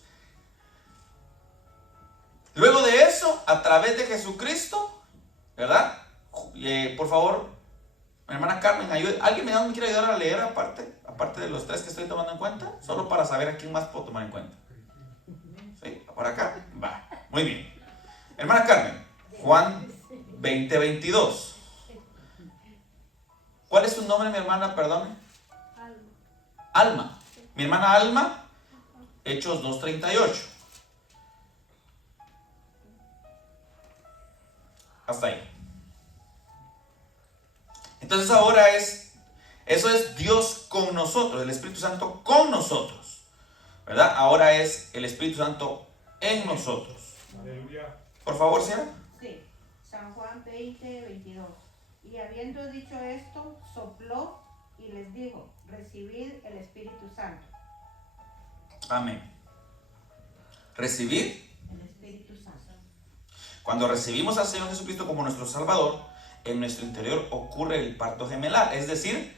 luego de eso, a través de Jesucristo, ¿verdad? Por favor, mi hermana Carmen, ayude. ¿Alguien me quiere ayudar a leer aparte de los tres que estoy tomando en cuenta? Solo para saber a quién más puedo tomar en cuenta. ¿Sí? ¿Por acá? Va. Muy bien. Hermana Carmen, Juan 20:22. ¿Cuál es su nombre, mi hermana? Perdone. Alma. Mi hermana Alma, Hechos 2:38. Hasta ahí. Entonces ahora eso es Dios con nosotros, el Espíritu Santo con nosotros, ¿verdad? Ahora es el Espíritu Santo en nosotros. Aleluya. Por favor, Sierra. Sí, San Juan 20:22. Y habiendo dicho esto, sopló y les dijo, recibid el Espíritu Santo. Amén. Recibir. El Espíritu Santo. Cuando recibimos al Señor Jesucristo como nuestro Salvador, en nuestro interior ocurre el parto gemelar, es decir,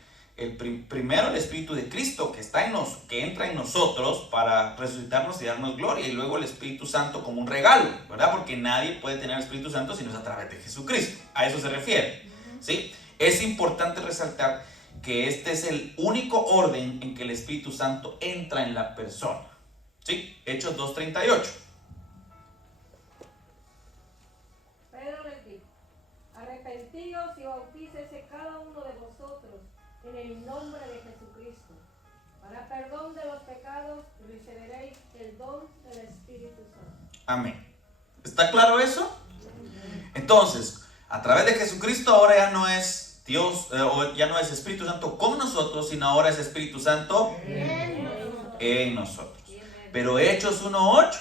primero el Espíritu de Cristo que entra en nosotros para resucitarnos y darnos gloria, y luego el Espíritu Santo como un regalo, ¿verdad? Porque nadie puede tener el Espíritu Santo si no es a través de Jesucristo. A eso se refiere, ¿sí? Es importante resaltar que este es el único orden en que el Espíritu Santo entra en la persona, ¿sí? Hechos 2:38. Pedro les dijo, arrepentíos y bautícese cada uno de vosotros en el nombre de Jesucristo, para perdón de los pecados, y recibiréis el don del Espíritu Santo. Amén. ¿Está claro eso? Entonces, a través de Jesucristo ahora ya no es Dios, ya no es Espíritu Santo con nosotros, sino ahora es Espíritu Santo en nosotros. Pero Hechos 1:8,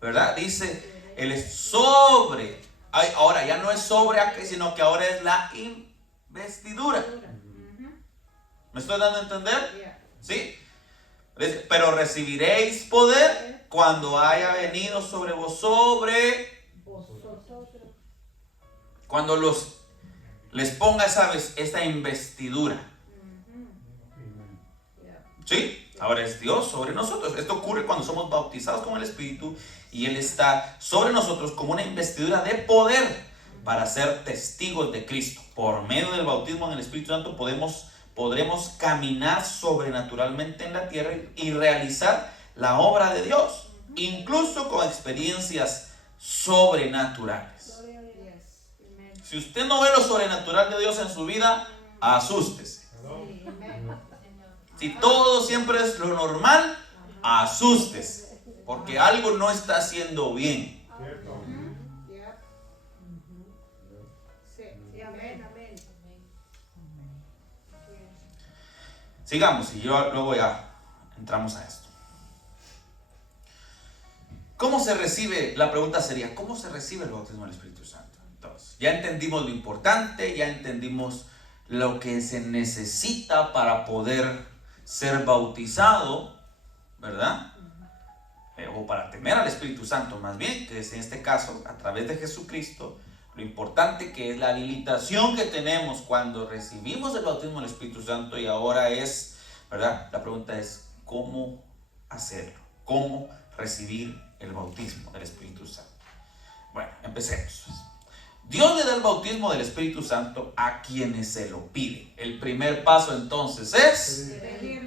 ¿verdad? Dice, Él es sobre. Ahora ya no es sobre, sino que ahora es la investidura. ¿Me estoy dando a entender? ¿Sí? Pero recibiréis poder cuando haya venido sobre vosotros. Cuando les ponga esta investidura. ¿Sí? Ahora es Dios sobre nosotros. Esto ocurre cuando somos bautizados con el Espíritu y Él está sobre nosotros como una investidura de poder para ser testigos de Cristo. Por medio del bautismo en el Espíritu Santo podremos caminar sobrenaturalmente en la tierra y realizar la obra de Dios, incluso con experiencias sobrenaturales. Si usted no ve lo sobrenatural de Dios en su vida, asústese. Si todo siempre es lo normal, asústese, porque algo no está haciendo bien. Cierto. Sí, amén, amén. Sigamos y luego ya entramos a esto. ¿Cómo se recibe? La pregunta sería, ¿cómo se recibe el bautismo del Espíritu Santo? Entonces, ya entendimos lo importante, ya entendimos lo que se necesita para poder ser bautizado, ¿verdad? O para tener al Espíritu Santo más bien, que es en este caso a través de Jesucristo. Lo importante que es la habilitación que tenemos cuando recibimos el bautismo del Espíritu Santo, y ahora es, ¿verdad? La pregunta es, ¿cómo hacerlo? ¿Cómo recibir el bautismo del Espíritu Santo? Bueno, empecemos. Dios le da el bautismo del Espíritu Santo a quienes se lo piden. El primer paso entonces es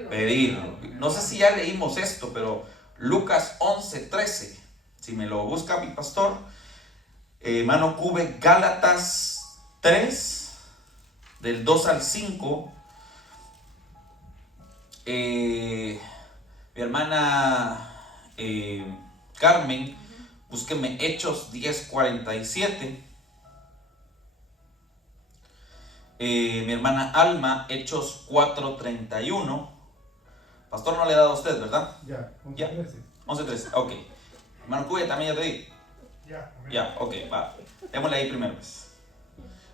pedirlo. No sé si ya leímos esto, pero Lucas 11:13, si me lo busca mi pastor, hermano Cube, Gálatas 3, del 2 al 5, mi hermana Carmen, búsqueme Hechos 10:47, mi hermana Alma, Hechos 4:31. Pastor, no le he dado a usted, ¿verdad? Ya, Ya. 11:13. 11:13, ok. Hermano Cube, también ya te di. Ya, amén. Ya, ok, va. Démosle ahí primero, pues.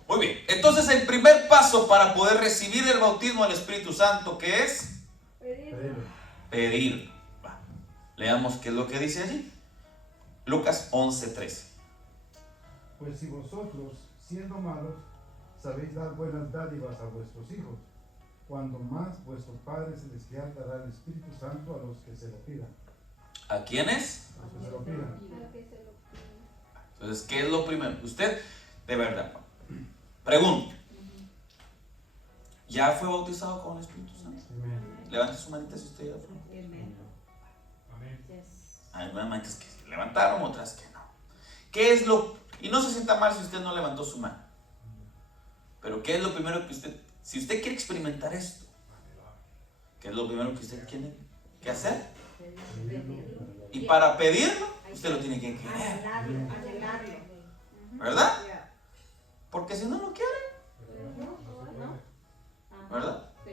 Muy bien. Entonces, el primer paso para poder recibir el bautismo del Espíritu Santo, ¿qué es? Pedirlo. Pedir. Va. Leamos qué es lo que dice allí. Lucas 11:13. Pues si vosotros, siendo malos, sabéis dar buenas dádivas a vuestros hijos, cuando más vuestro Padre Celestial dará el Espíritu Santo a los que se lo pidan. ¿A quiénes? A los que se lo pidan. Entonces, ¿qué es lo primero? Usted, de verdad, pregunta. ¿Ya fue bautizado con el Espíritu Santo? Amén. Levante su manita si usted ya fue. Amén. Amén. Hay algunas manitas que se levantaron, otras que no. ¿Qué es lo? Y no se sienta mal si usted no levantó su mano. Pero ¿qué es lo primero que usted, si usted quiere experimentar esto, qué es lo primero que usted tiene que hacer? Y para pedirlo, usted lo tiene que querer, Anhelarlo, anhelarlo. ¿verdad? Ya. Porque si no lo quiere, ¿verdad? Sí.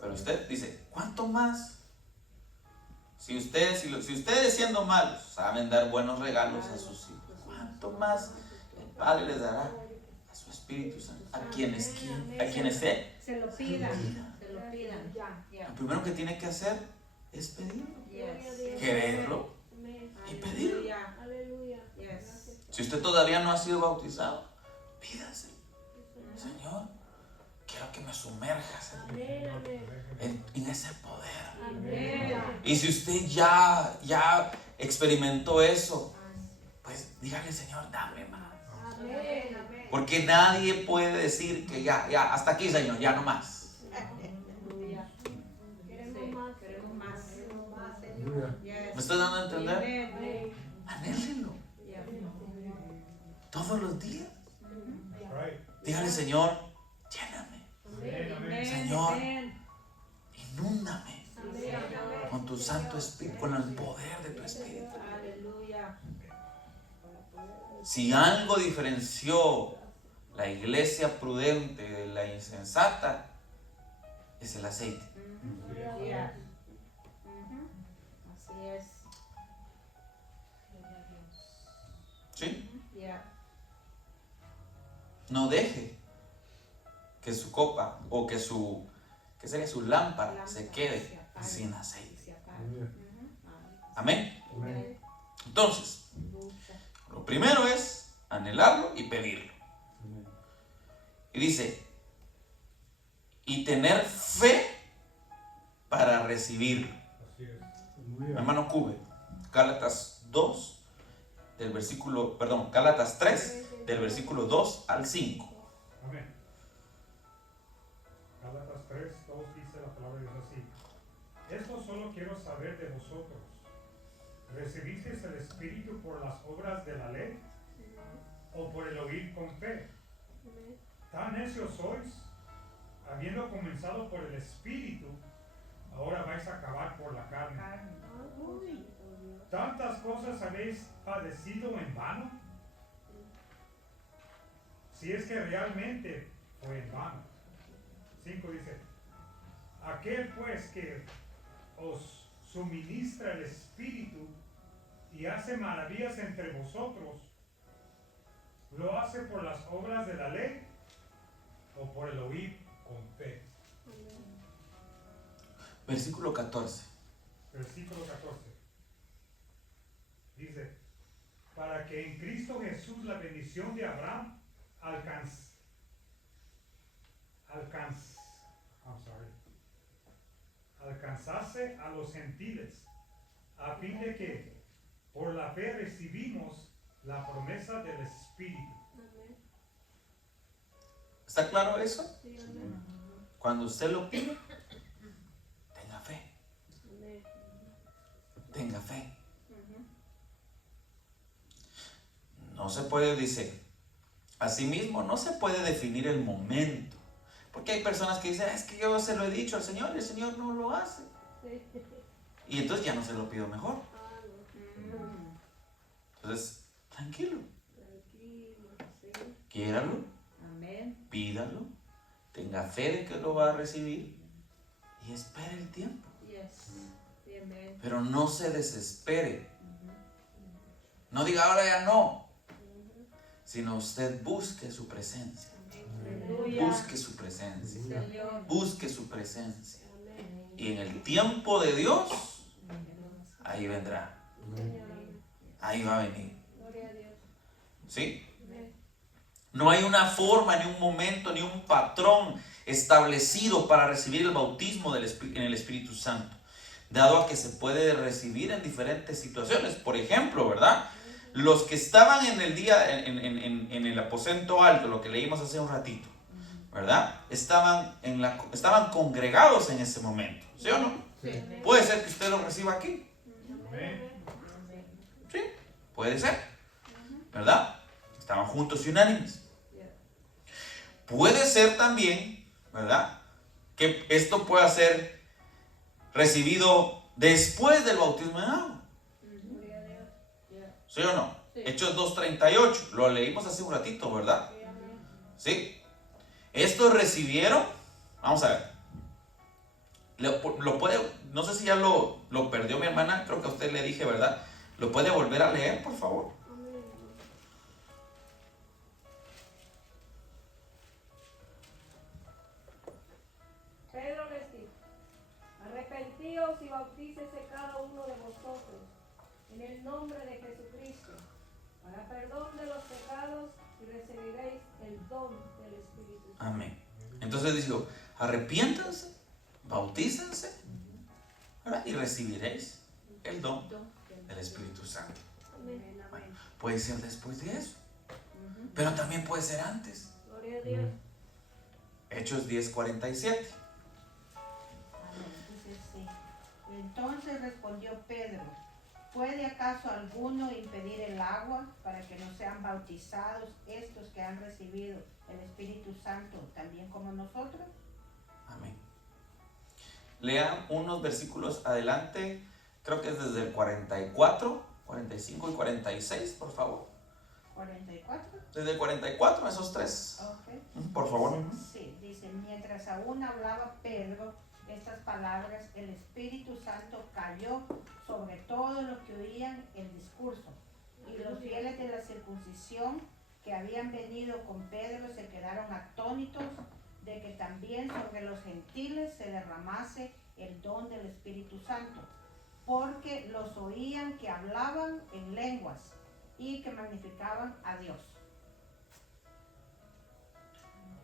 Pero usted dice, ¿cuánto más? Si ustedes siendo malos saben dar buenos regalos a sus hijos, ¿cuánto más el Padre les dará a su Espíritu Santo? A quienes Se lo pidan, se lo pidan. Ya. lo primero que tiene que hacer es pedirlo, Yes. quererlo y pedirlo. Aleluya. Aleluya. Yes. Si usted todavía no ha sido bautizado, pídase, Señor, quiero que me sumerjas Amén, amén. en ese poder. Amén. Y si usted ya experimentó eso, pues dígale, Señor, dame más. Amén. Amén. Porque nadie puede decir que ya, hasta aquí, Señor, ya no más. Aleluya. Queremos más. Queremos más. Queremos más. Aleluya. Yes. ¿Me está dando a entender? Amén. Anhélenlo Yeah. todos los días. That's right. Dígale, Señor, lléname, Amén, amén. Señor. Amén. inúndame Amén. con tu Santo Espíritu, con el poder de tu Espíritu. Aleluya. Si algo diferenció la iglesia prudente de la insensata, es el aceite. Yeah. Así es. ¿Sí? Yeah. No deje que su copa o que sería su lámpara se quede sin aceite. Se apaga. Aleluya. Amén. Amén. Entonces, lo primero es anhelarlo y pedirlo. Amén. Y dice, y tener fe para recibirlo. Así es. Aleluya. Hermano Cube, Gálatas 2, Gálatas 3, del versículo 2 al 5. Amén. Gálatas 3, 2 dice la palabra de Dios así. Esto solo quiero saber de vosotros. ¿Recibisteis el Espíritu por las obras de la ley o por el oír con fe? ¿Tan necios sois? Habiendo comenzado por el Espíritu, ahora vais a acabar por la carne. ¿Tantas cosas habéis padecido en vano? Si es que realmente fue en vano. 5 dice, aquel pues que os suministra el Espíritu y hace maravillas entre vosotros, ¿lo hace por las obras de la ley o por el oír con fe? Versículo 14. Versículo 14. Dice, para que en Cristo Jesús la bendición de Abraham alcanzase a los gentiles, a fin de que por la fe recibimos la promesa del Espíritu. ¿Está claro eso? Cuando usted lo pide, tenga fe. Tenga fe. No se puede, dice, asimismo, no se puede definir el momento. Porque hay personas que dicen, es que yo se lo he dicho al Señor y el Señor no lo hace. Y entonces ya no se lo pido mejor. Entonces, tranquilo. Quiéralo. Amén. Pídalo. Tenga fe de que lo va a recibir. Y espere el tiempo. Yes. Amén. Pero no se desespere. No diga ahora ya no. Sino usted busque su presencia. Aleluya. Busque su presencia. Señor. Busque su presencia. Y en el tiempo de Dios, ahí vendrá. Ahí va a venir. ¿Sí? No hay una forma, ni un momento, ni un patrón establecido para recibir el bautismo en el Espíritu Santo, dado a que se puede recibir en diferentes situaciones. Por ejemplo, ¿verdad? Los que estaban en el día, en el aposento alto, lo que leímos hace un ratito, ¿verdad? Estaban congregados en ese momento, ¿sí o no? Sí. Puede ser que usted lo reciba aquí, Amén. ¿sí? Puede ser, ¿verdad? Estaban juntos y unánimes. Puede ser también, ¿verdad?, que esto pueda ser recibido después del bautismo en agua. ¿Sí o no? Hechos 2:38, lo leímos hace un ratito, ¿verdad? ¿Sí? Estos recibieron, vamos a ver, lo puede, no sé si ya lo perdió mi hermana, creo que a usted le dije, ¿verdad? ¿Lo puede volver a leer, por favor? Pedro les dijo, arrepentíos y bautícese cada uno de vosotros en el nombre de Jesucristo para perdón de los pecados y recibiréis el don del Espíritu Santo. Amén. Entonces dijo, arrepiéntanse, bautícense, ¿verdad? Y recibiréis el don del Espíritu Santo. Bueno, puede ser después de eso, pero también puede ser antes. Gloria a Dios. Hechos 10:47. Dice así. Entonces respondió Pedro, ¿puede acaso alguno impedir el agua para que no sean bautizados estos que han recibido el Espíritu Santo también como nosotros? Amén. Lean unos versículos adelante, creo que es desde el 44, 45 y 46, por favor. 44. Desde el 44, esos tres, Ok. por favor. Sí, dice, mientras aún hablaba Pedro estas palabras, el Espíritu Santo cayó sobre todos los que oían el discurso. Y los fieles de la circuncisión que habían venido con Pedro se quedaron atónitos de que también sobre los gentiles se derramase el don del Espíritu Santo, porque los oían que hablaban en lenguas y que magnificaban a Dios.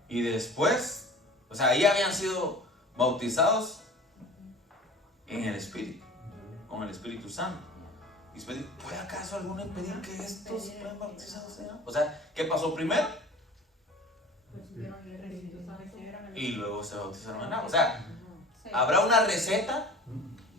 Y después, o sea, ahí habían sido bautizados en el Espíritu, con el Espíritu Santo. Y después dijo, ¿puede acaso alguno impedir que estos sean bautizados sean? O sea, ¿qué pasó primero? Y luego se bautizaron en agua. O sea, ¿habrá una receta?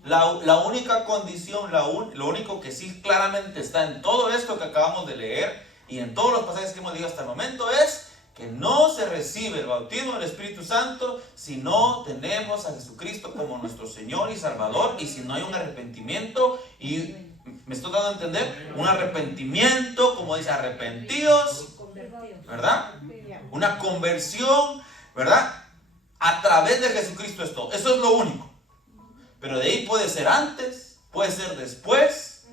La única condición, lo único que sí claramente está en todo esto que acabamos de leer y en todos los pasajes que hemos leído hasta el momento es que no se recibe el bautismo del Espíritu Santo si no tenemos a Jesucristo como nuestro Señor y Salvador y si no hay un arrepentimiento. Y me estoy dando a entender, un arrepentimiento, como dice, arrepentidos, ¿verdad? Una conversión, ¿verdad? A través de Jesucristo es todo. Eso es lo único. Pero de ahí puede ser antes, puede ser después.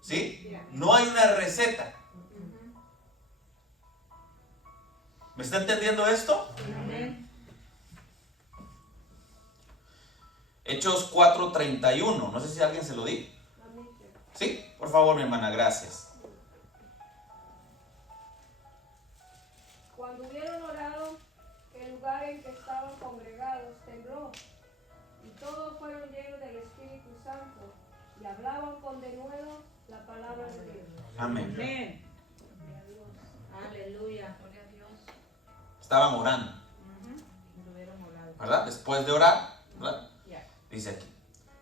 ¿Sí? No hay una receta. ¿Me está entendiendo esto? Hechos 4:31. No sé si alguien se lo di. ¿Sí? Por favor, mi hermana, gracias. Cuando hubieron orado, el lugar en que estaban congregados tembló, y todos fueron llenos del Espíritu Santo, y hablaban con denuedo la palabra de Dios. Amén. Amén. Aleluya. Estaban orando, ¿verdad? Después de orar, ¿verdad? Dice aquí,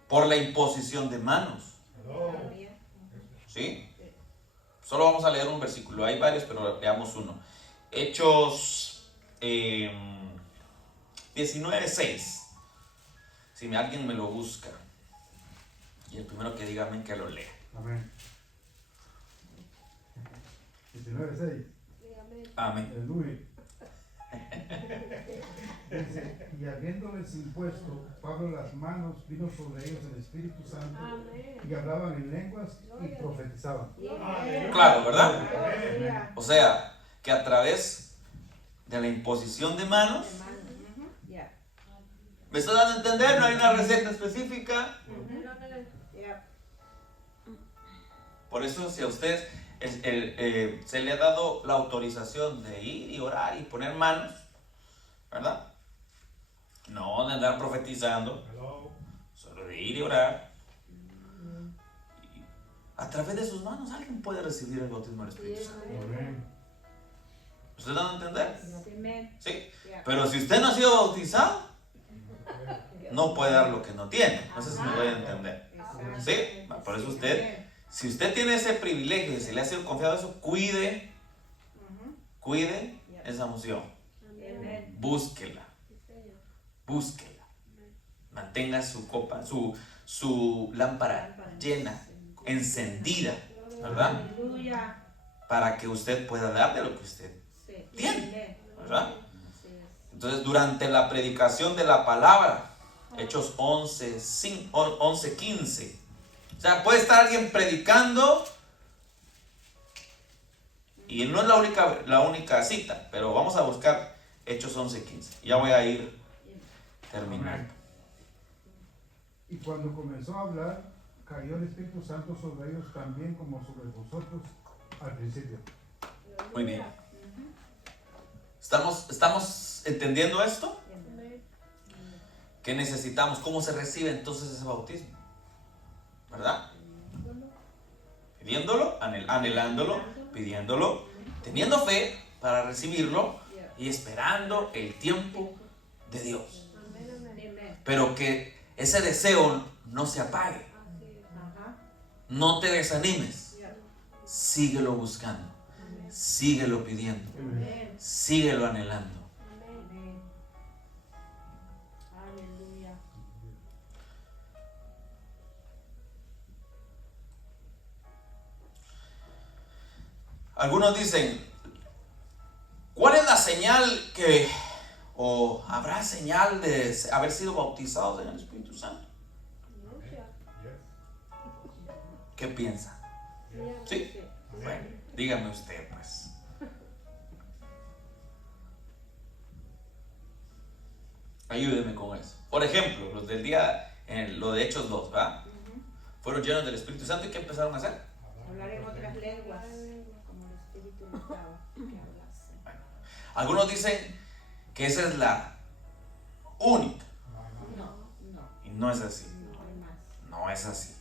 por la imposición de manos. ¿Sí? Solo vamos a leer un versículo. Hay varios, pero leamos uno. Hechos 19:6. Si alguien me lo busca. Y el primero que diga amén, que lo lea. Amén. 19:6. Amén. Aleluya. Dice, y habiéndoles impuesto Pablo las manos, vino sobre ellos el Espíritu Santo y hablaban en lenguas y profetizaban. Claro, ¿verdad? O sea, que a través de la imposición de manos, ¿me está dando a entender? No hay una receta específica. Por eso, si a usted se le ha dado la autorización de ir y orar y poner manos, ¿verdad? No de andar profetizando, solo de ir y orar. Y a través de sus manos alguien puede recibir el bautismo del Espíritu Santo. ¿Usted da a entender? Sí. Pero si usted no ha sido bautizado, no puede dar lo que no tiene. No sé si me voy a entender. ¿Sí? Por eso usted, si usted tiene ese privilegio y se le ha sido confiado eso, cuide esa unción. Búsquela. Mantenga su copa, su lámpara llena, encendida, ¿verdad? Para que usted pueda dar de lo que usted tiene, ¿verdad? Entonces, durante la predicación de la palabra, Hechos 11:15, o sea, puede estar alguien predicando y no es la única cita, pero vamos a buscar Hechos 11:15. Ya voy a ir terminando. Y cuando comenzó a hablar, cayó el Espíritu Santo sobre ellos también como sobre vosotros al principio. Muy bien. ¿Estamos entendiendo esto? ¿Qué necesitamos? ¿Cómo se recibe entonces ese bautismo? ¿Verdad? Pidiéndolo, anhelándolo, pidiéndolo, teniendo fe para recibirlo y esperando el tiempo de Dios. Pero que ese deseo no se apague. No te desanimes. Síguelo buscando. Síguelo pidiendo. Síguelo anhelando. Algunos dicen, ¿cuál es la señal o habrá señal de haber sido bautizados en el Espíritu Santo? ¿Qué piensa? ¿Sí? Bueno, dígame usted, pues. Ayúdeme con eso. Por ejemplo, los del día, lo de Hechos 2, ¿verdad? Fueron llenos del Espíritu Santo y ¿qué empezaron a hacer? Hablar en otras lenguas, como el Espíritu les daba que hablasen. Bueno, algunos dicen que esa es la única. No, Y no es así. no hay más. No es así.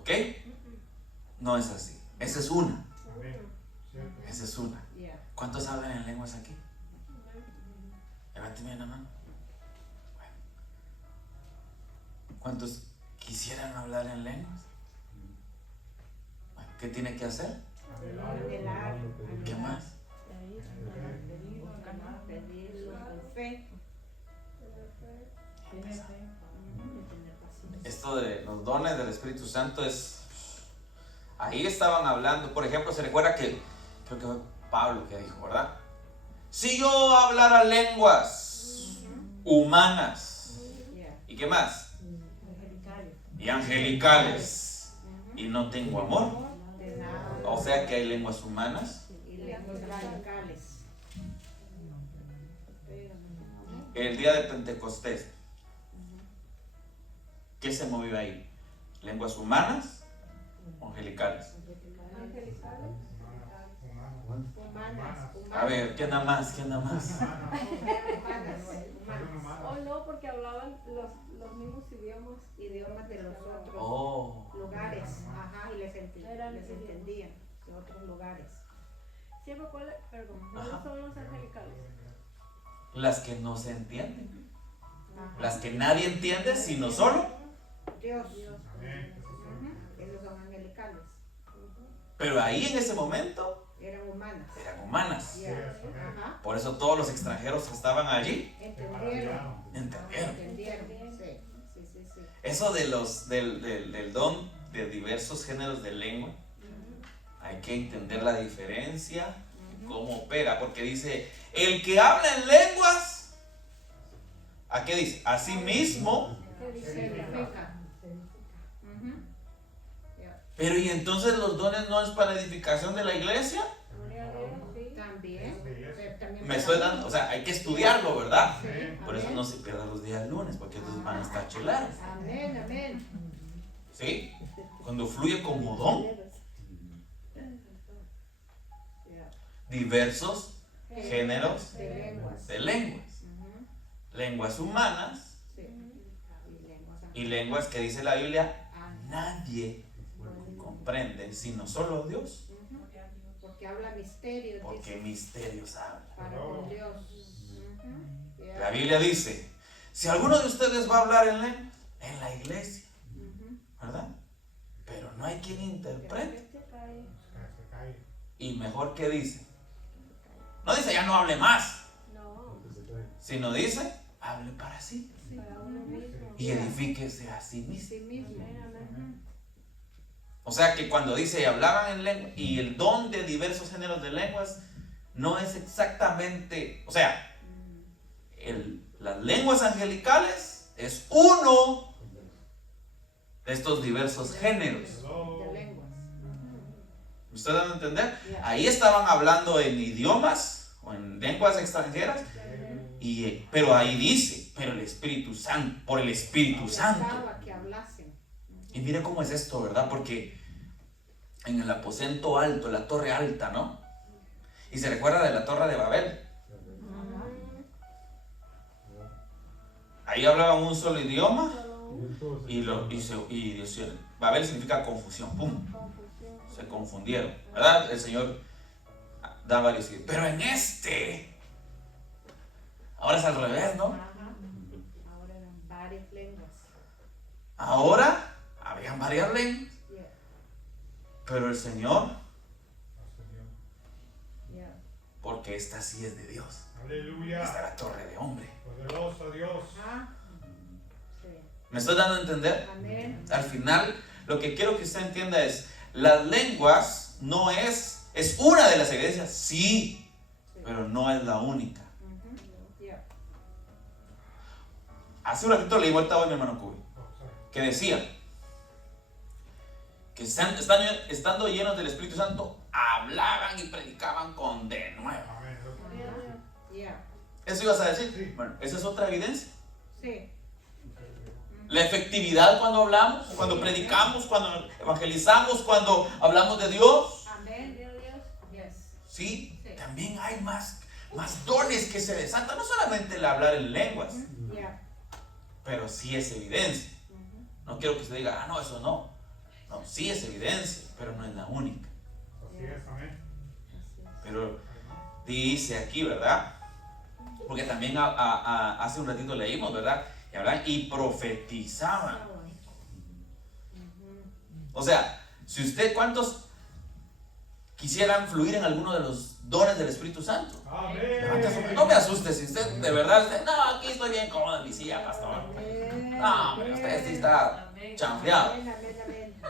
¿Ok? No es así. Esa es una. Amén. Cierto. Esa es una. Yeah. ¿Cuántos hablan en lenguas aquí? Levánteme la mano. Bueno. ¿Cuántos quisieran hablar en lenguas? Bueno, ¿qué tiene que hacer? Anhelar, ¿Qué más? pedirlo con fe. Esto de los dones del Espíritu Santo es... Ahí estaban hablando, por ejemplo, se recuerda que, creo que fue Pablo que dijo, ¿verdad? Si yo hablara lenguas humanas, Yeah. ¿y qué más? Angelicales. Y angelicales, y no tengo amor. De nada. O sea que hay lenguas humanas. Y lenguas angelicales. El día de Pentecostés, ¿qué se movió ahí? ¿Lenguas humanas o angelicales? Angelicales. Humanas. A ver, ¿qué anda más? ¿Qué anda más? Oh, no, porque hablaban los mismos idiomas. Idiomas de los otros Oh, lugares. Ajá, y les Eran entendían de otros lugares. Siempre, perdón, Ajá. ¿cuáles son los angelicales? las que no se entienden. Ajá. Las que nadie entiende, sino solo. Dios. Amén. Esos son angelicales. Pero ahí en ese momento Eran humanas. eran humanas. Yeah. Ajá. Por eso todos los extranjeros que estaban allí Entendieron. entendieron. Entendieron. Sí. Sí. Eso de del don de diversos géneros de lengua, hay que entender la diferencia, cómo opera, porque dice, el que habla en lenguas, ¿a qué dice? A sí mismo, Se edifica. Ujú. Yeah. pero y entonces los dones no es para edificación de la iglesia. Gloria a Dios, sí. También. Pero también Me para estoy mí. dando, o sea, hay que estudiarlo, ¿verdad? Sí. Por eso Amén. no se pierdan los días lunes, porque entonces van a estar chelados, Amén. ¿sí? Cuando fluye como don, Yeah. diversos géneros De lenguas. de lenguas. Ujú. Lenguas humanas Sí. Y lenguas y lenguas que dice la Biblia, Ah, nadie comprende, sino solo Dios. ujú. Porque habla misterios. Porque dice, misterios habla. para con Dios. Ujú. Yeah. La Biblia dice, si alguno de ustedes va a hablar en lengua, en la iglesia, Ujú. ¿verdad? Pero no hay quien interprete. Este cae. Se cae. Y mejor que dice, no dice ya no hable más, No, sino dice, hable para sí para uno mismo. y edifíquese a sí mismo. Sí mismo. Amén, amén. O sea que cuando dice hablaban en lengua y el don de diversos géneros de lenguas no es exactamente, o sea, las lenguas angelicales es uno de estos diversos géneros. De lenguas. ¿Me estoy dando a entender? Yeah. Ahí estaban hablando en idiomas o en lenguas extranjeras, pero ahí dice, pero el Espíritu Santo, por el Espíritu Santo. Estaba que hablasen. Y mire cómo es esto, ¿verdad? Porque en el aposento alto, la torre alta, ¿no? Y se recuerda de la torre de Babel. Ahí hablaban un solo idioma y Babel significa confusión, ¡pum! Se confundieron, ¿verdad? El Señor da varios idiomas. Pero en ahora es al revés, ¿no? Ajá. Ahora eran varias lenguas. Ahora habían varias lenguas, Yeah. pero el Señor, Yeah. porque esta sí es de Dios, esta Aleluya. es la torre de hombre. Poderoso Dios. Ajá. Sí. ¿Me estoy dando a entender? Amén. Al final, lo que quiero que usted entienda es, las lenguas no es una de las iglesias, sí, Sí. pero no es la única. Ujú. Yeah. Hace un ratito leí vuelta hoy mi hermano Cubi, que decía que estando llenos del Espíritu Santo, hablaban y predicaban con denuedo. Amén. Yeah. ¿Eso ibas a decir? Sí. Bueno, esa es otra evidencia. Sí. La efectividad cuando hablamos, cuando predicamos, cuando evangelizamos, cuando hablamos de Dios. Amén. Gloria a Dios. Yes. Sí, Sí. también hay más dones que se desatan, no solamente el hablar en lenguas, Yeah. pero sí es evidencia. Ujú. No quiero que usted diga, no, eso no. No, sí es evidencia, pero no es la única. Así es, amén. Pero dice aquí, ¿verdad? Porque también hace un ratito leímos, ¿verdad? Y hablan y profetizaban. O sea, si usted, ¿cuántos quisieran fluir en alguno de los dones del Espíritu Santo? Levanta su mano. No me asuste, si usted de verdad, no, aquí estoy bien cómodo en mi silla, pastor. No, hombre, usted sí está chanfleado. Amén, amén, amén.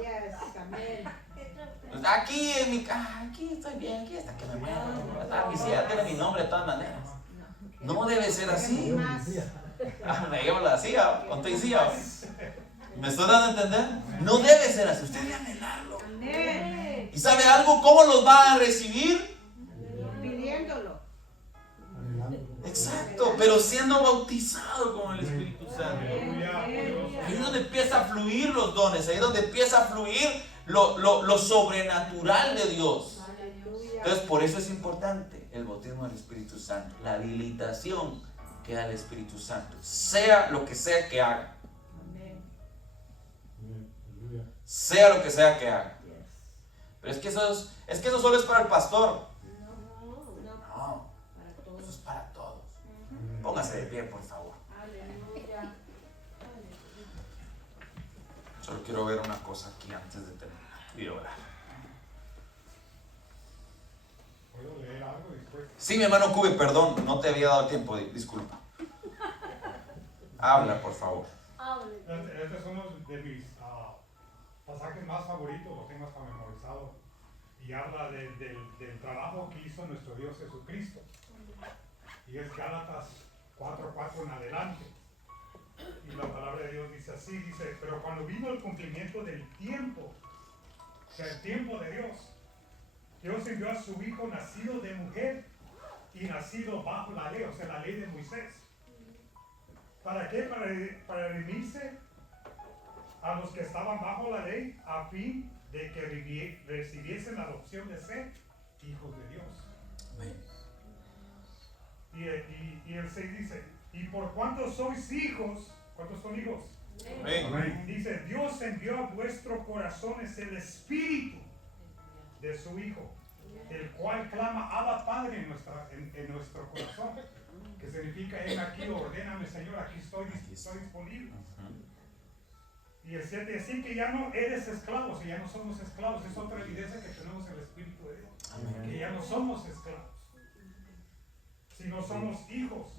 Yes, amén. Aquí en mi casa, aquí estoy bien, aquí está que me muero. Mi silla tiene mi nombre de todas maneras. No debe ser así. Me llevo la silla, ponte silla. ¿Me estoy dando a entender? No debe ser así. Usted debe anhelarlo. Amén. ¿Y sabe algo? ¿Cómo los va a recibir? Pidiéndolo. Exacto, pero siendo bautizado con el Espíritu Santo. Ahí es donde empieza a fluir los dones, ahí es donde empieza a fluir lo sobrenatural de Dios. Entonces, por eso es importante el bautismo del Espíritu Santo, la habilitación que da el Espíritu Santo, sea lo que sea que haga. Sea lo que sea que haga. Pero es que eso solo es para el pastor. No, eso es para todos. Póngase de pie, por favor. Solo quiero ver una cosa aquí antes de terminar y orar. ¿Puedo leer algo después? Sí, mi hermano Cube, perdón, no te había dado tiempo, disculpa. Habla, por favor. Este es uno de mis pasajes más favoritos, lo tengo hasta memorizado. Y habla del trabajo que hizo nuestro Dios Jesucristo. Y es Gálatas 4:4 en adelante. Y la palabra de Dios dice así, dice, pero cuando vino el cumplimiento del tiempo, o sea, el tiempo de Dios envió a su Hijo nacido de mujer y nacido bajo la ley, o sea, la ley de Moisés. ¿Para qué? Para redimirse a los que estaban bajo la ley, a fin de que recibiesen la adopción de ser hijos de Dios. Y el 6 dice, y por cuanto sois hijos, ¿cuántos son hijos? Amén. Dice, Dios envió a vuestros corazones el espíritu de su Hijo, el cual clama Abba Padre en nuestro corazón, que significa, aquí, ordéname Señor, aquí estoy disponible. Y el 7, así que ya no eres esclavo, si ya no somos esclavos, es otra evidencia que tenemos el Espíritu de Dios. Amén. Que ya no somos esclavos, sino somos hijos.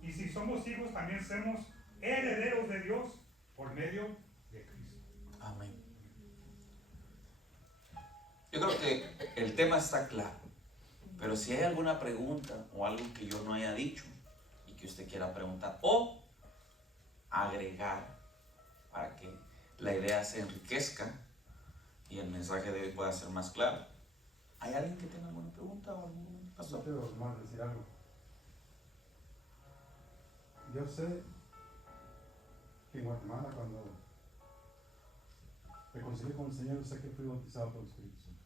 Y si somos hijos, también somos herederos de Dios por medio de Cristo. Amén. Yo creo que el tema está claro, pero si hay alguna pregunta o algo que yo no haya dicho y que usted quiera preguntar o agregar para que la idea se enriquezca y el mensaje de hoy pueda ser más claro. ¿Hay alguien que tenga alguna pregunta o algún Yo quiero más decir algo. Yo sé que en Guatemala, cuando me reconcilié con el Señor, sé que fui bautizado por el Espíritu Santo.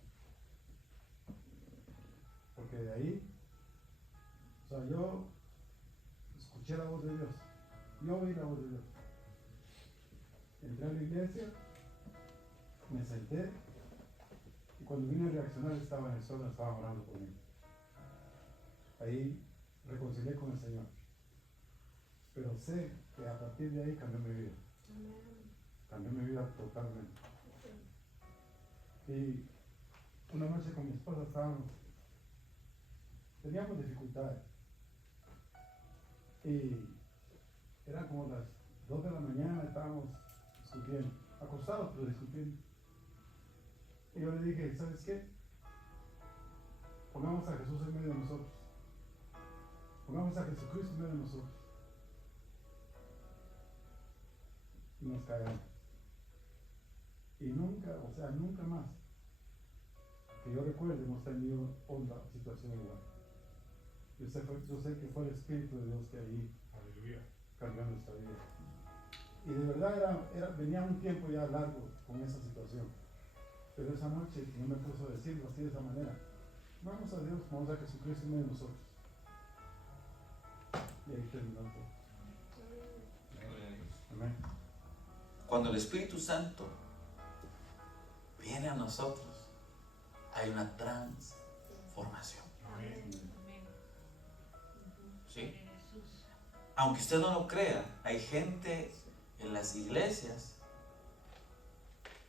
Porque de ahí, o sea, yo escuché la voz de Dios. Yo oí la voz de Dios. Entré a la iglesia, me senté, y cuando vine a reaccionar estaba en el suelo, estaba orando por mí. Ahí reconcilié con el Señor. Pero sé que a partir de ahí cambió mi vida. Cambió mi vida totalmente. Y una noche con mi esposa teníamos dificultades. Y eran como las 2 de la mañana, estábamos discutiendo, acostados pero discutiendo. Y yo le dije, ¿sabes qué? Pongamos a Jesús en medio de nosotros. Pongamos a Jesucristo en medio de nosotros. Y nos caemos. Y nunca, o sea, nunca más, que yo recuerde, hemos tenido otra situación igual. Yo sé que fue el Espíritu de Dios que ahí, aleluya, cambió nuestra vida. Y de verdad venía un tiempo ya largo con esa situación. Pero esa noche no me puso a decirlo así de esa manera. Vamos a Dios, vamos a Jesucristo en medio de nosotros. Y ahí terminó todo. Amén. Cuando el Espíritu Santo viene a nosotros, hay una transformación. ¿Sí? Aunque usted no lo crea, hay gente en las iglesias,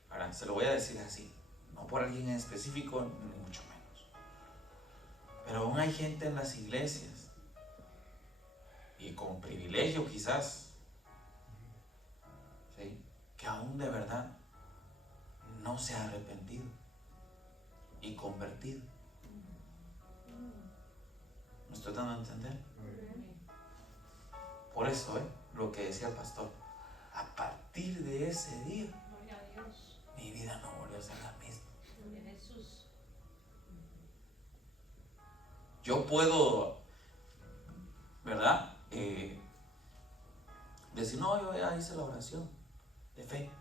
ahora se lo voy a decir así, no por alguien en específico, ni mucho menos, pero aún hay gente en las iglesias, y con privilegio quizás, ¿sí?, que aún de verdad no se ha arrepentido y convertido. ¿Me estoy dando a entender? Por eso, lo que decía el pastor, a partir de ese día, mi vida no volvió a ser la misma. Yo puedo, ¿verdad?, decir, no, yo ya hice la oración de fe.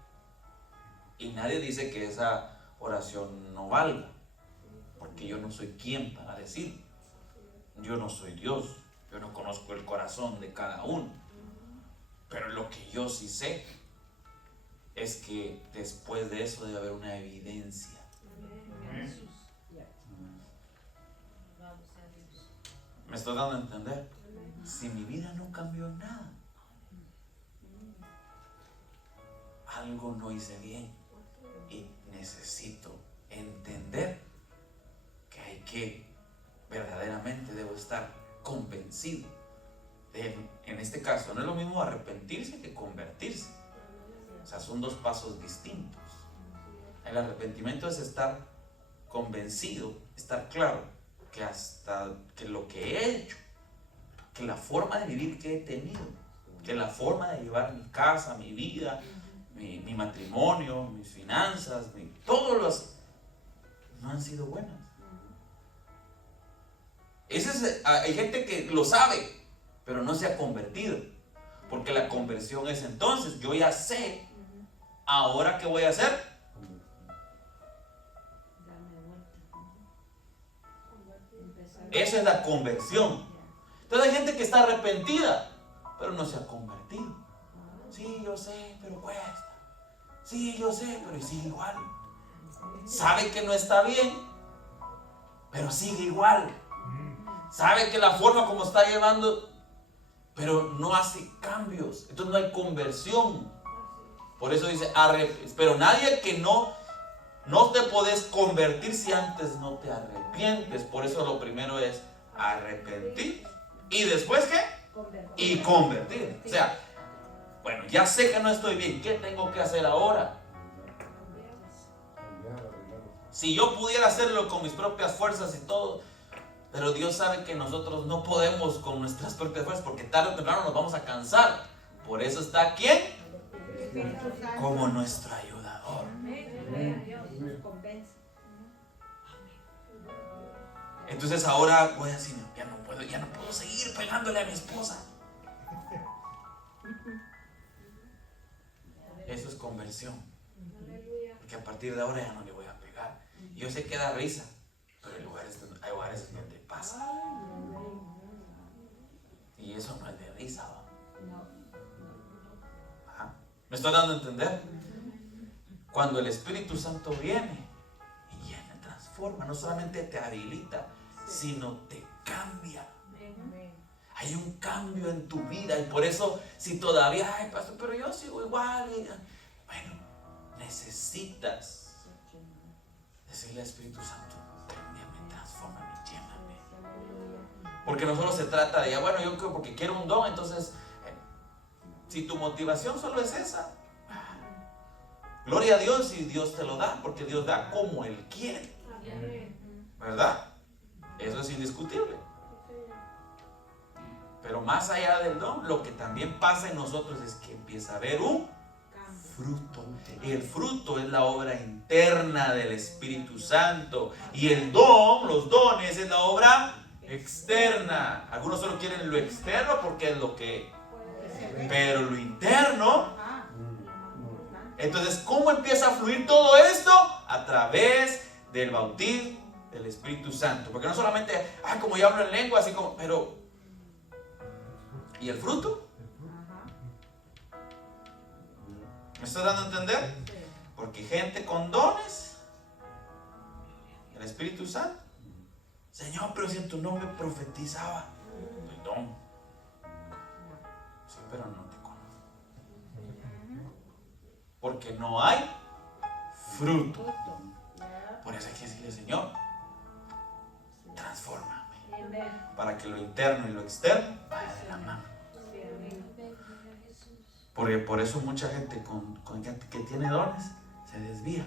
Y nadie dice que esa oración no valga, porque yo no soy quien para decir. Yo no soy Dios, yo no conozco el corazón de cada uno. Pero lo que yo sí sé es que después de eso debe haber una evidencia. ¿Me estoy dando a entender? Si mi vida no cambió en nada, algo no hice bien y necesito entender que hay que, verdaderamente debo estar convencido de, en este caso, no es lo mismo arrepentirse que convertirse. O sea, son dos pasos distintos. El arrepentimiento es estar convencido, estar claro que hasta que lo que he hecho, que la forma de vivir que he tenido, que la forma de llevar mi casa, mi vida, mi matrimonio, mis finanzas, todos los no han sido buenas. Hay gente que lo sabe, pero no se ha convertido, porque la conversión es entonces, yo ya sé, ahora qué voy a hacer. Eso es la conversión. Entonces hay gente que está arrepentida, pero no se ha convertido. Sí, yo sé, pero cuesta. Sí, yo sé, pero sigue igual. Sabe que no está bien, pero sigue igual. Sabe que la forma como está llevando, pero no hace cambios. Entonces no hay conversión. Por eso dice, pero nadie que no te podés convertir si antes no te arrepientes. Por eso lo primero es arrepentir. ¿Y después qué? Y convertir. O sea, bueno, ya sé que no estoy bien. ¿Qué tengo que hacer ahora? Si yo pudiera hacerlo con mis propias fuerzas y todo, pero Dios sabe que nosotros no podemos con nuestras propias fuerzas, porque tarde o temprano nos vamos a cansar. Por eso está ¿quién? Como nuestro ayudador. Entonces ahora voy a decir, ya no puedo seguir pegándole a mi esposa. Eso es conversión. Porque a partir de ahora ya no le voy a pegar. Yo sé que da risa, pero hay lugares donde pasa. Y eso no es de risa, ¿va? Ajá. ¿Me estoy dando a entender? Cuando el Espíritu Santo viene y llena, transforma, no solamente te habilita, sino te cambia. Hay un cambio en tu vida, y por eso, si todavía, ay, pastor, pero yo sigo igual, bueno, necesitas decirle al Espíritu Santo, cámbiame, transfórmame, lléname. Porque no solo se trata de, bueno, yo creo porque quiero un don, entonces, si tu motivación solo es esa, gloria a Dios y Dios te lo da, porque Dios da como Él quiere, ¿verdad? Eso es indiscutible. Pero más allá del don, lo que también pasa en nosotros es que empieza a haber un fruto. Y el fruto es la obra interna del Espíritu Santo. Y el don, los dones, es la obra externa. Algunos solo quieren lo externo porque es lo que... Pero lo interno... Entonces, ¿cómo empieza a fluir todo esto? A través del bautismo del Espíritu Santo. Porque no solamente, como yo hablo en lengua, así como... Pero... ¿Y el fruto? ¿Me estoy dando a entender? Porque gente con dones Espíritu Santo. Señor, pero si en tu nombre profetizaba. Perdón. Sí, pero no te conozco. Porque no hay fruto. Por eso hay que decirle, Señor, transfórmame. Para que lo interno y lo externo vaya de la mano. Porque por eso mucha gente que tiene dones se desvía.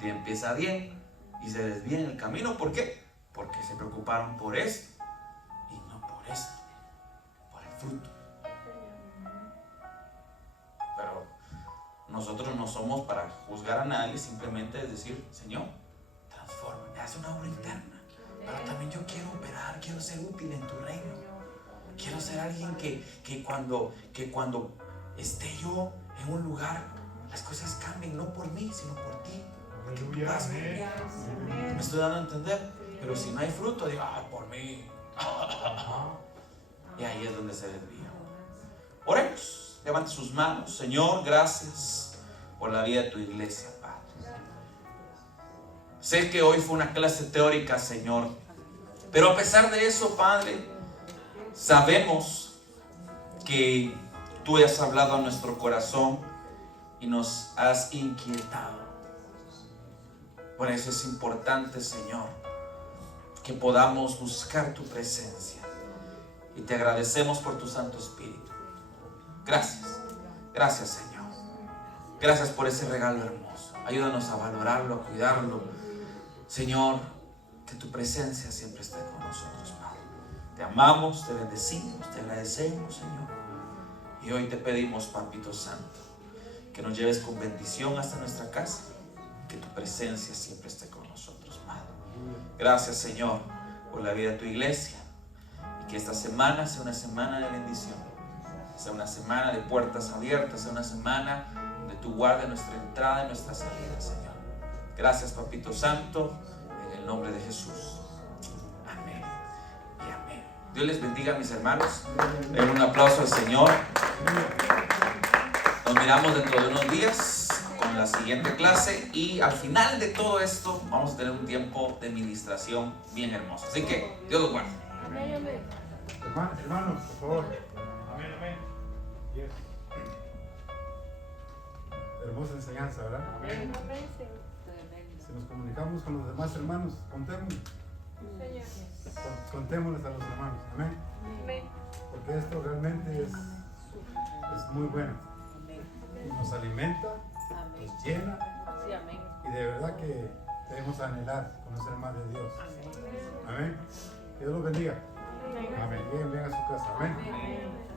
Y empieza bien y se desvía en el camino. ¿Por qué? Porque se preocuparon por esto y no por esto, por el fruto. Pero nosotros no somos para juzgar a nadie, simplemente es decir, Señor, transforma, haz una obra interna. Pero también yo quiero operar, quiero ser útil en tu reino. Quiero ser alguien que cuando esté yo en un lugar, las cosas cambien, no por mí, sino por ti. Porque tú vas conmigo. Me estoy dando a entender. Pero si no hay fruto, digo, por mí. Y ahí es donde se desvía. Oremos. Levante sus manos. Señor, gracias por la vida de tu iglesia, Padre. Sé que hoy fue una clase teórica, Señor. Pero a pesar de eso, Padre, sabemos que tú has hablado a nuestro corazón y nos has inquietado. Por eso es importante, Señor, que podamos buscar tu presencia. Y te agradecemos por tu Santo Espíritu. Gracias. Gracias, Señor. Gracias por ese regalo hermoso. Ayúdanos a valorarlo, a cuidarlo. Señor, que tu presencia siempre esté con nosotros, Padre. Te amamos, te bendecimos, te agradecemos, Señor. Y hoy te pedimos, Papito Santo, que nos lleves con bendición hasta nuestra casa. Que tu presencia siempre esté con nosotros, Padre. Gracias, Señor, por la vida de tu iglesia. Y que esta semana sea una semana de bendición. Sea una semana de puertas abiertas. Sea una semana donde tú guardes nuestra entrada y nuestra salida, Señor. Gracias, Papito Santo, en el nombre de Jesús. Amén y amén. Dios les bendiga, mis hermanos. Den un aplauso al Señor. Nos miramos dentro de unos días con la siguiente clase y al final de todo esto vamos a tener un tiempo de ministración bien hermoso. Así que Dios los guarde. Amén, amén. Hermanos, por favor. Amén, amén. Yes. Hermosa enseñanza, ¿verdad? Amén, amén, Si nos comunicamos con los demás hermanos, Señor. contémosles a los hermanos. Amén. Amén. Porque esto realmente es muy bueno. Y nos alimenta, nos llena. Sí, amén. Y de verdad que debemos anhelar conocer más de Dios. Amén. Que Dios los bendiga. Amén. Amén. Bien a su casa. Amén. Amén.